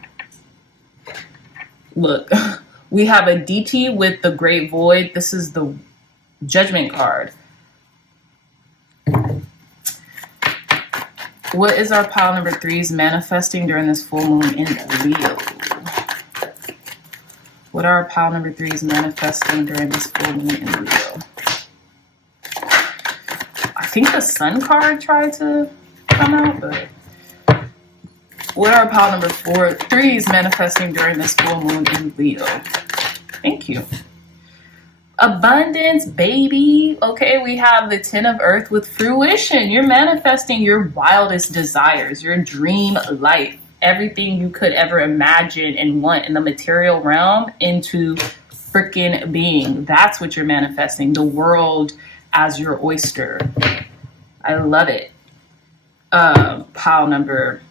Look, we have a DT with the Great Void. This is the Judgment card. What is our pile number 3s manifesting during this full moon in Leo? What are our pile number 3s manifesting during this full moon in Leo? I think the Sun card tried to come out, but what are pile number 3s manifesting during this full moon in Leo? Thank you. Abundance, baby. Okay, we have the 10 of Earth with fruition. You're manifesting your wildest desires, your dream life, everything you could ever imagine and want in the material realm into freaking being. That's what you're manifesting. The world as your oyster. I love it. Pile number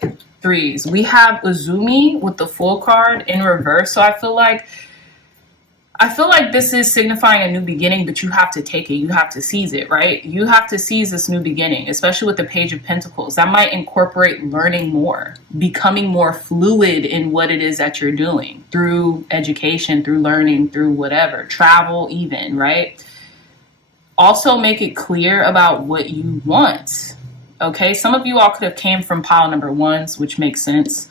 3s. We have Uzumi with the Full card in reverse. So I feel like this is signifying a new beginning, but you have to take it. You have to seize it, right? You have to seize this new beginning, especially with the Page of Pentacles. That might incorporate learning more, becoming more fluid in what it is that you're doing through education, through learning, through whatever, travel even, right? Also make it clear about what you want. Okay, some of you all could have came from pile number 1s, which makes sense.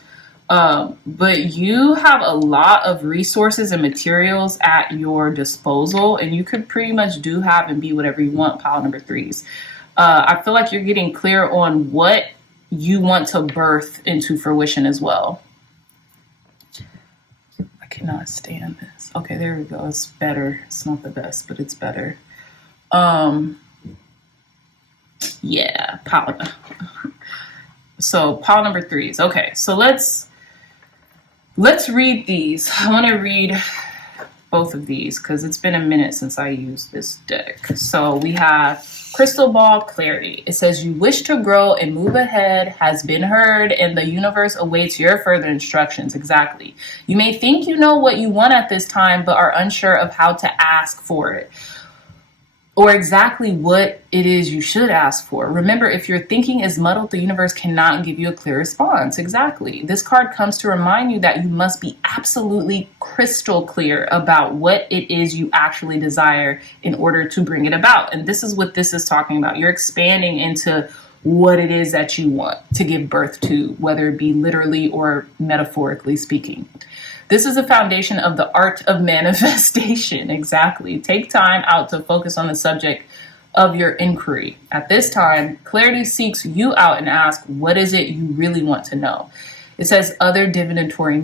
But you have a lot of resources and materials at your disposal, and you could pretty much do, have, and be whatever you want, pile number 3s. I feel like you're getting clear on what you want to birth into fruition as well. I cannot stand this. Okay, there we go. It's better. It's not the best, but it's better. Yeah, pile. So pile number 3s. Okay, so let's read these. I want to read both of these because it's been a minute since I used this deck. So we have Crystal Ball Clarity. It says, you wish to grow and move ahead has been heard, and the universe awaits your further instructions. Exactly. You may think you know what you want at this time, but are unsure of how to ask for it, or exactly what it is you should ask for. Remember, if your thinking is muddled, the universe cannot give you a clear response. Exactly. This card comes to remind you that you must be absolutely crystal clear about what it is you actually desire in order to bring it about. And this is what this is talking about. You're expanding into what it is that you want to give birth to, whether it be literally or metaphorically speaking. This is the foundation of the art of manifestation. Exactly. Take time out to focus on the subject of your inquiry. At this time, clarity seeks you out and asks, what is it you really want to know? It says other divinatory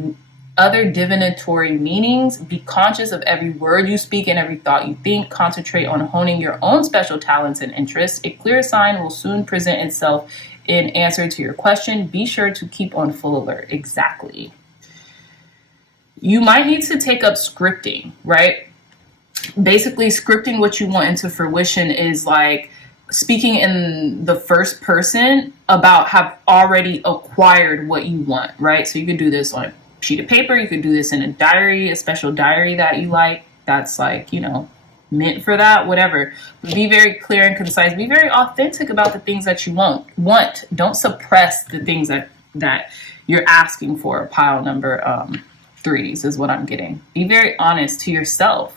meanings. Be conscious of every word you speak and every thought you think. Concentrate on honing your own special talents and interests. A clear sign will soon present itself in answer to your question. Be sure to keep on full alert. Exactly. You might need to take up scripting, right? Basically, scripting what you want into fruition is like speaking in the first person about have already acquired what you want, right? So you could do this on a sheet of paper. You could do this in a diary, a special diary that you like. That's like, meant for that, whatever. But be very clear and concise. Be very authentic about the things that you want. Don't suppress the things that you're asking for. Pile number 3s is what I'm getting. Be very honest to yourself,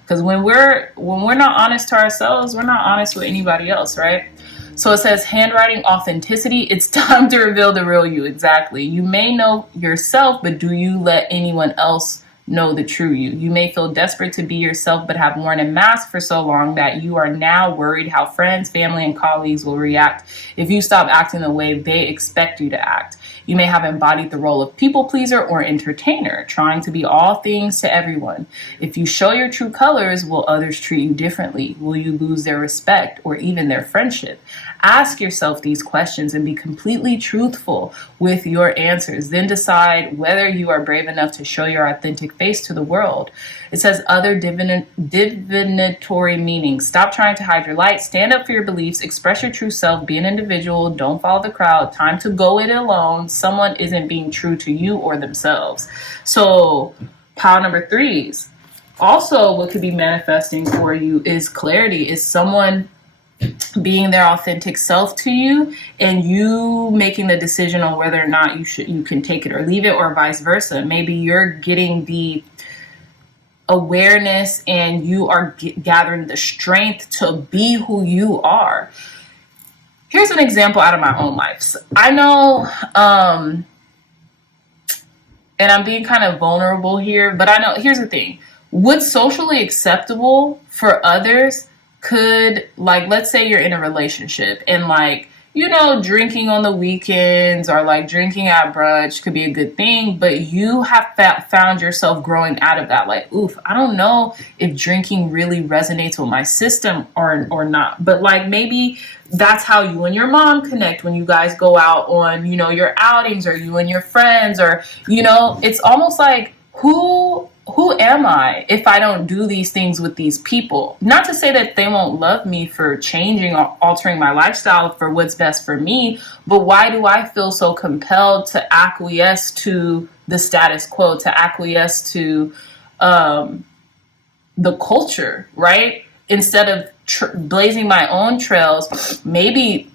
because when we're not honest to ourselves, we're not honest with anybody else, right? So it says handwriting authenticity. It's time to reveal the real you. Exactly. You may know yourself, but do you let anyone else know the true you? You may feel desperate to be yourself, but have worn a mask for so long that you are now worried how friends, family, and colleagues will react if you stop acting the way they expect you to act. You may have embodied the role of people pleaser or entertainer, trying to be all things to everyone. If you show your true colors, will others treat you differently? Will you lose their respect or even their friendship? Ask yourself these questions and be completely truthful with your answers. Then decide whether you are brave enough to show your authentic face to the world. It says other divinatory meanings. Stop trying to hide your light. Stand up for your beliefs. Express your true self. Be an individual. Don't follow the crowd. Time to go it alone. Someone isn't being true to you or themselves. So pile number 3s. Also, what could be manifesting for you is clarity, is someone being their authentic self to you and you making the decision on whether or not you can take it or leave it, or vice versa. Maybe you're getting the awareness and you are gathering the strength to be who you are. Here's an example out of my own life. So I know, and I'm being kind of vulnerable here, but I know, here's the thing. What's socially acceptable for others could, like, let's say you're in a relationship and, like, you know, drinking on the weekends or like drinking at brunch could be a good thing, but you have found yourself growing out of that. Like, oof, I don't know if drinking really resonates with my system or not. But like, maybe that's how you and your mom connect when you guys go out on, you know, your outings, or you and your friends, or, you know, it's almost like, who am I if I don't do these things with these people? Not to say that they won't love me for changing or altering my lifestyle for what's best for me, but why do I feel so compelled to acquiesce to the status quo, to acquiesce to the culture, right? Instead of blazing my own trails, maybe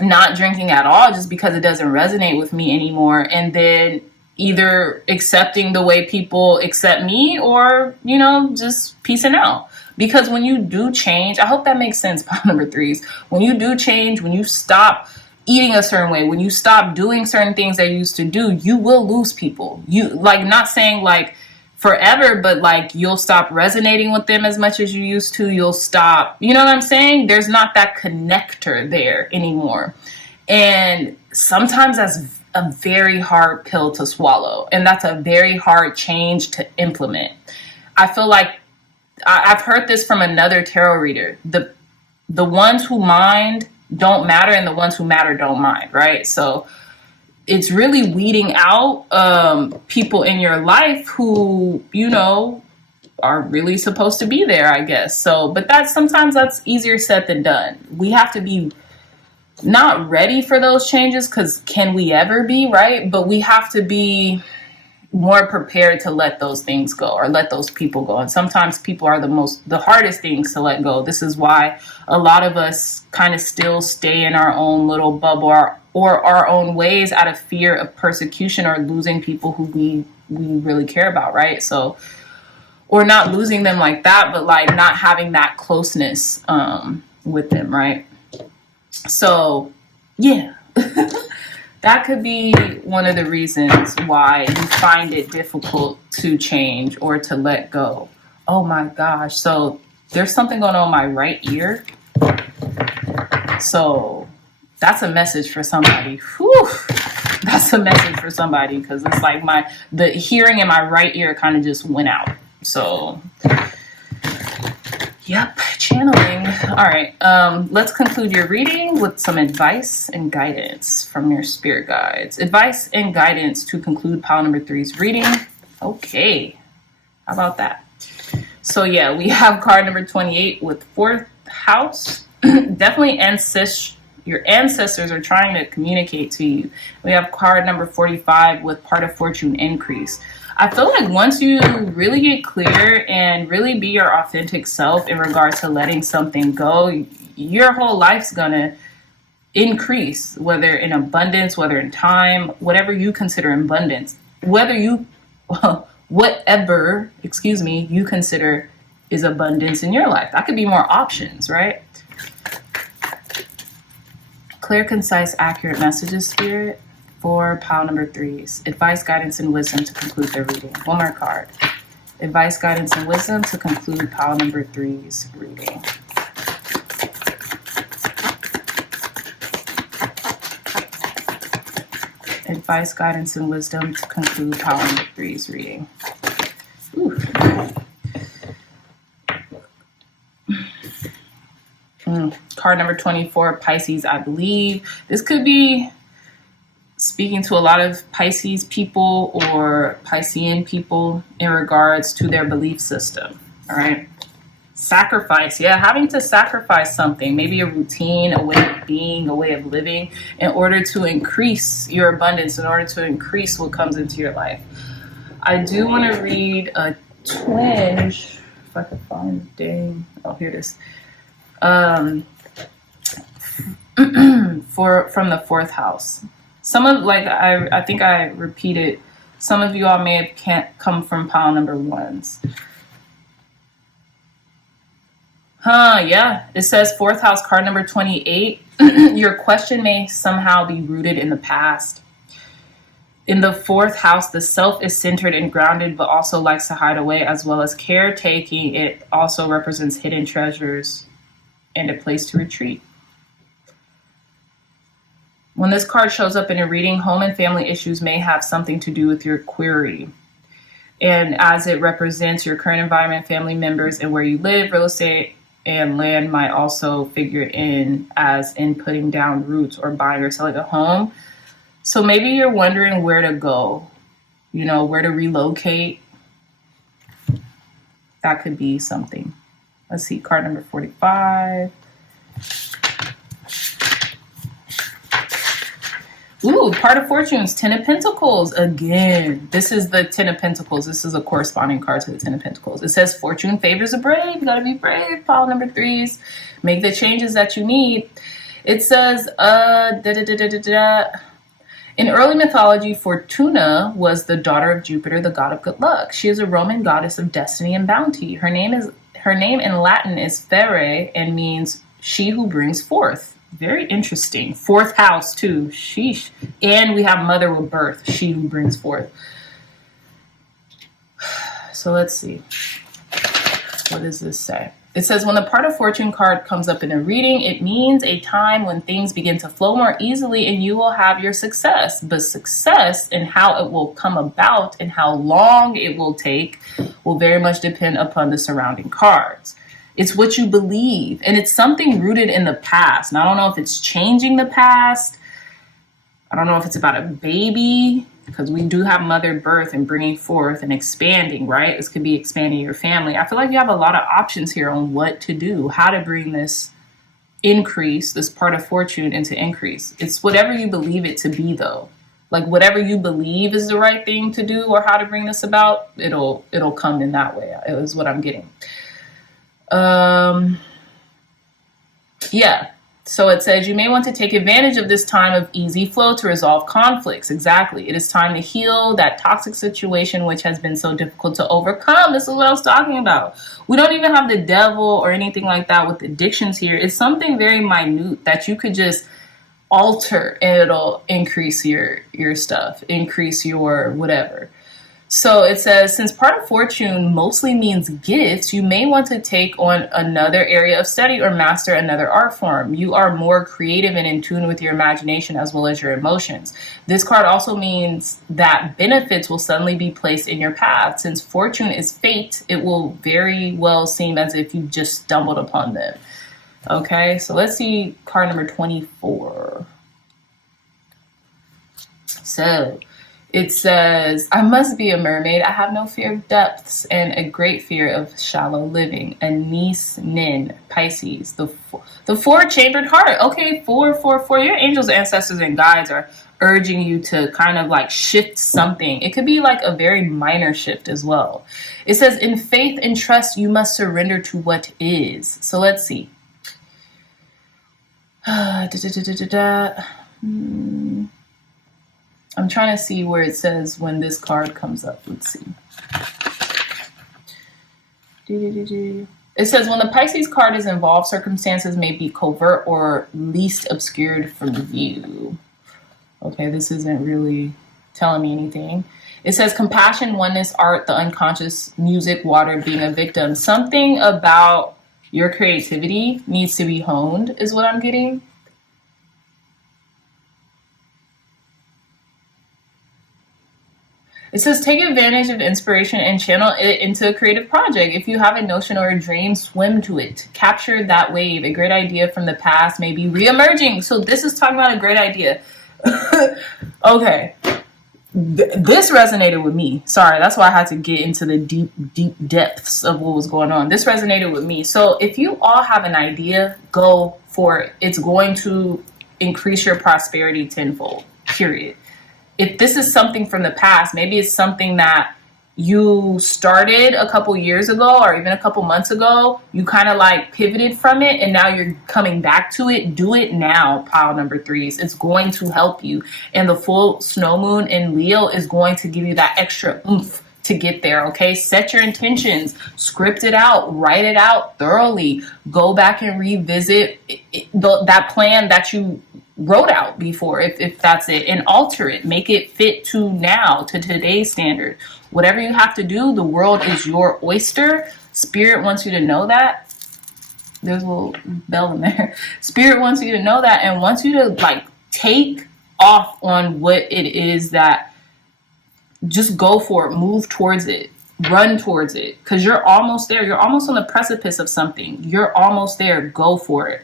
not drinking at all just because it doesn't resonate with me anymore, and then either accepting the way people accept me, or, you know, just peacing out. Because when you do change, I hope that makes sense, pile number 3s. When you do change, when you stop eating a certain way, when you stop doing certain things that you used to do, you will lose people. You, like, not saying like forever, but like you'll stop resonating with them as much as you used to. You'll stop, you know what I'm saying? There's not that connector there anymore. And sometimes that's a very hard pill to swallow, and that's a very hard change to implement. I feel like I've heard this from another tarot reader. The ones who mind don't matter, and the ones who matter don't mind, right? So it's really weeding out people in your life who, you know, are really supposed to be there, I guess. So, but sometimes that's easier said than done. We have to be not ready for those changes, because can we ever be, right? But we have to be more prepared to let those things go, or let those people go. And sometimes people are the hardest things to let go. This is why a lot of us kind of still stay in our own little bubble, or our own ways, out of fear of persecution or losing people who we really care about, right? So, or not losing them like that, but like not having that closeness with them, right? So, yeah, that could be one of the reasons why you find it difficult to change or to let go. Oh my gosh. So there's something going on in my right ear. So that's a message for somebody. Whew. That's a message for somebody, because it's like the hearing in my right ear kind of just went out. So yep, channeling. All right, let's conclude your reading with some advice and guidance from your spirit guides. Advice and guidance to conclude pile number 3's reading. Okay, how about that? So yeah, we have card number 28 with 4th house. Definitely your ancestors are trying to communicate to you. We have card number 45 with part of fortune increase. I feel like once you really get clear and really be your authentic self in regards to letting something go, your whole life's gonna increase, whether in abundance, whether in time, whatever you consider abundance, whatever you consider is abundance in your life. That could be more options, right? Clear, concise, accurate messages, Spirit, for pile number 3's. Advice, guidance, and wisdom to conclude the reading. One more card. Advice, guidance, and wisdom to conclude pile number 3's reading. Advice, guidance, and wisdom to conclude pile number 3's reading. Ooh. Card number 24, Pisces, I believe. This could be speaking to a lot of Pisces people or Piscean people in regards to their belief system. All right. Sacrifice. Yeah, having to sacrifice something, maybe a routine, a way of being, a way of living, in order to increase your abundance, in order to increase what comes into your life. I do want to read a twinge, if I can find, dang, oh, here it is. From the fourth house. Some of, like, I think I repeated, some of you all may have can't come from pile number ones. Yeah. It says fourth house, card number 28. Your question may somehow be rooted in the past. In the fourth house, the self is centered and grounded, but also likes to hide away, as well as caretaking. It also represents hidden treasures and a place to retreat. When this card shows up in a reading, home and family issues may have something to do with your query. And as it represents your current environment, family members, and where you live, real estate and land might also figure in as in putting down roots or buying or selling a home. So maybe you're wondering where to go, you know, where to relocate. That could be something. Let's see, card number 45. Ooh, part of fortunes, 10 of Pentacles. Again, this is the 10 of Pentacles. This is a corresponding card to the 10 of Pentacles. It says fortune favors the brave. You gotta be brave. Pile number 3s. Make the changes that you need. It says, in early mythology, Fortuna was the daughter of Jupiter, the god of good luck. She is a Roman goddess of destiny and bounty. Her name in Latin is Fere and means she who brings forth. Very interesting. Fourth house too. Sheesh. And we have mother with birth. She who brings forth. So let's see. What does this say? It says when the part of fortune card comes up in a reading, it means a time when things begin to flow more easily and you will have your success. But success and how it will come about and how long it will take will very much depend upon the surrounding cards. It's what you believe, and it's something rooted in the past. And I don't know if it's changing the past. I don't know if it's about a baby, because we do have mother birth and bringing forth and expanding, right? This could be expanding your family. I feel like you have a lot of options here on what to do, how to bring this increase, this part of fortune into increase. It's whatever you believe it to be, though. Like whatever you believe is the right thing to do or how to bring this about, it'll come in that way. It was what I'm getting. Yeah. So it says you may want to take advantage of this time of easy flow to resolve conflicts. Exactly. It is time to heal that toxic situation which has been so difficult to overcome. This is what I was talking about. We don't even have the devil or anything like that with addictions here. It's something very minute that you could just alter and it'll increase your stuff, increase your whatever. So it says, since part of fortune mostly means gifts, you may want to take on another area of study or master another art form. You are more creative and in tune with your imagination as well as your emotions. This card also means that benefits will suddenly be placed in your path. Since fortune is fate, it will very well seem as if you just stumbled upon them. Okay, so let's see card number 24. So it says, I must be a mermaid. I have no fear of depths and a great fear of shallow living. Anise Nin, Pisces, the four-chambered heart. Okay, 4. Your angels, ancestors, and guides are urging you to kind of like shift something. It could be like a very minor shift as well. It says, in faith and trust, you must surrender to what is. So let's see. I'm trying to see where it says when this card comes up. Let's see. It says when the Pisces card is involved, circumstances may be covert or least obscured from view. Okay, this isn't really telling me anything. It says compassion, oneness, art, the unconscious, music, water, being a victim. Something about your creativity needs to be honed is what I'm getting. It says take advantage of inspiration and channel it into a creative project. If you have a notion or a dream, swim to it. Capture that wave. A great idea from the past may be re-emerging. So this is talking about a great idea. Okay. This resonated with me. Sorry, that's why I had to get into the deep depths of what was going on. This resonated with me. So if you all have an idea, go for it. It's going to increase your prosperity tenfold, period. If this is something from the past, maybe it's something that you started a couple years ago or even a couple months ago, you kind of like pivoted from it and now you're coming back to it. Do it now, pile number threes. It's going to help you. And the full snow moon in Leo is going to give you that extra oomph to get there. Okay, set your intentions, script it out, write it out thoroughly, go back and revisit that plan that you wrote out before, if that's it, and alter it, make it fit to now, to today's standard. Whatever you have to do, the world is your oyster. Spirit wants you to know that. There's a little bell in there. Spirit wants you to know that and wants you to like take off on what it is that, just go for it, move towards it, run towards it, because you're almost there. You're almost on the precipice of something. You're almost there. Go for it.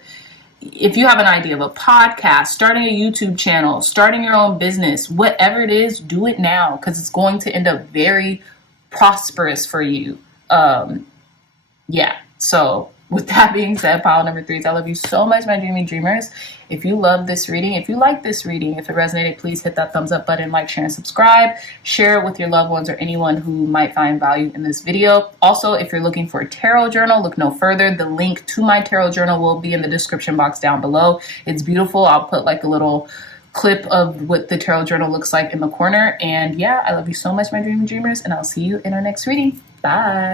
If you have an idea of a podcast, starting a YouTube channel, starting your own business, whatever it is, do it now, because it's going to end up very prosperous for you. Yeah. So with that being said, pile number threes, I love you so much, my dreamy dreamers. If you love this reading, if you like this reading, if it resonated, please hit that thumbs up button, like, share, and subscribe. Share it with your loved ones or anyone who might find value in this video. Also, if you're looking for a tarot journal, look no further. The link to my tarot journal will be in the description box down below. It's beautiful. I'll put like a little clip of what the tarot journal looks like in the corner. And yeah, I love you so much, my dreamy dreamers, and I'll see you in our next reading. Bye.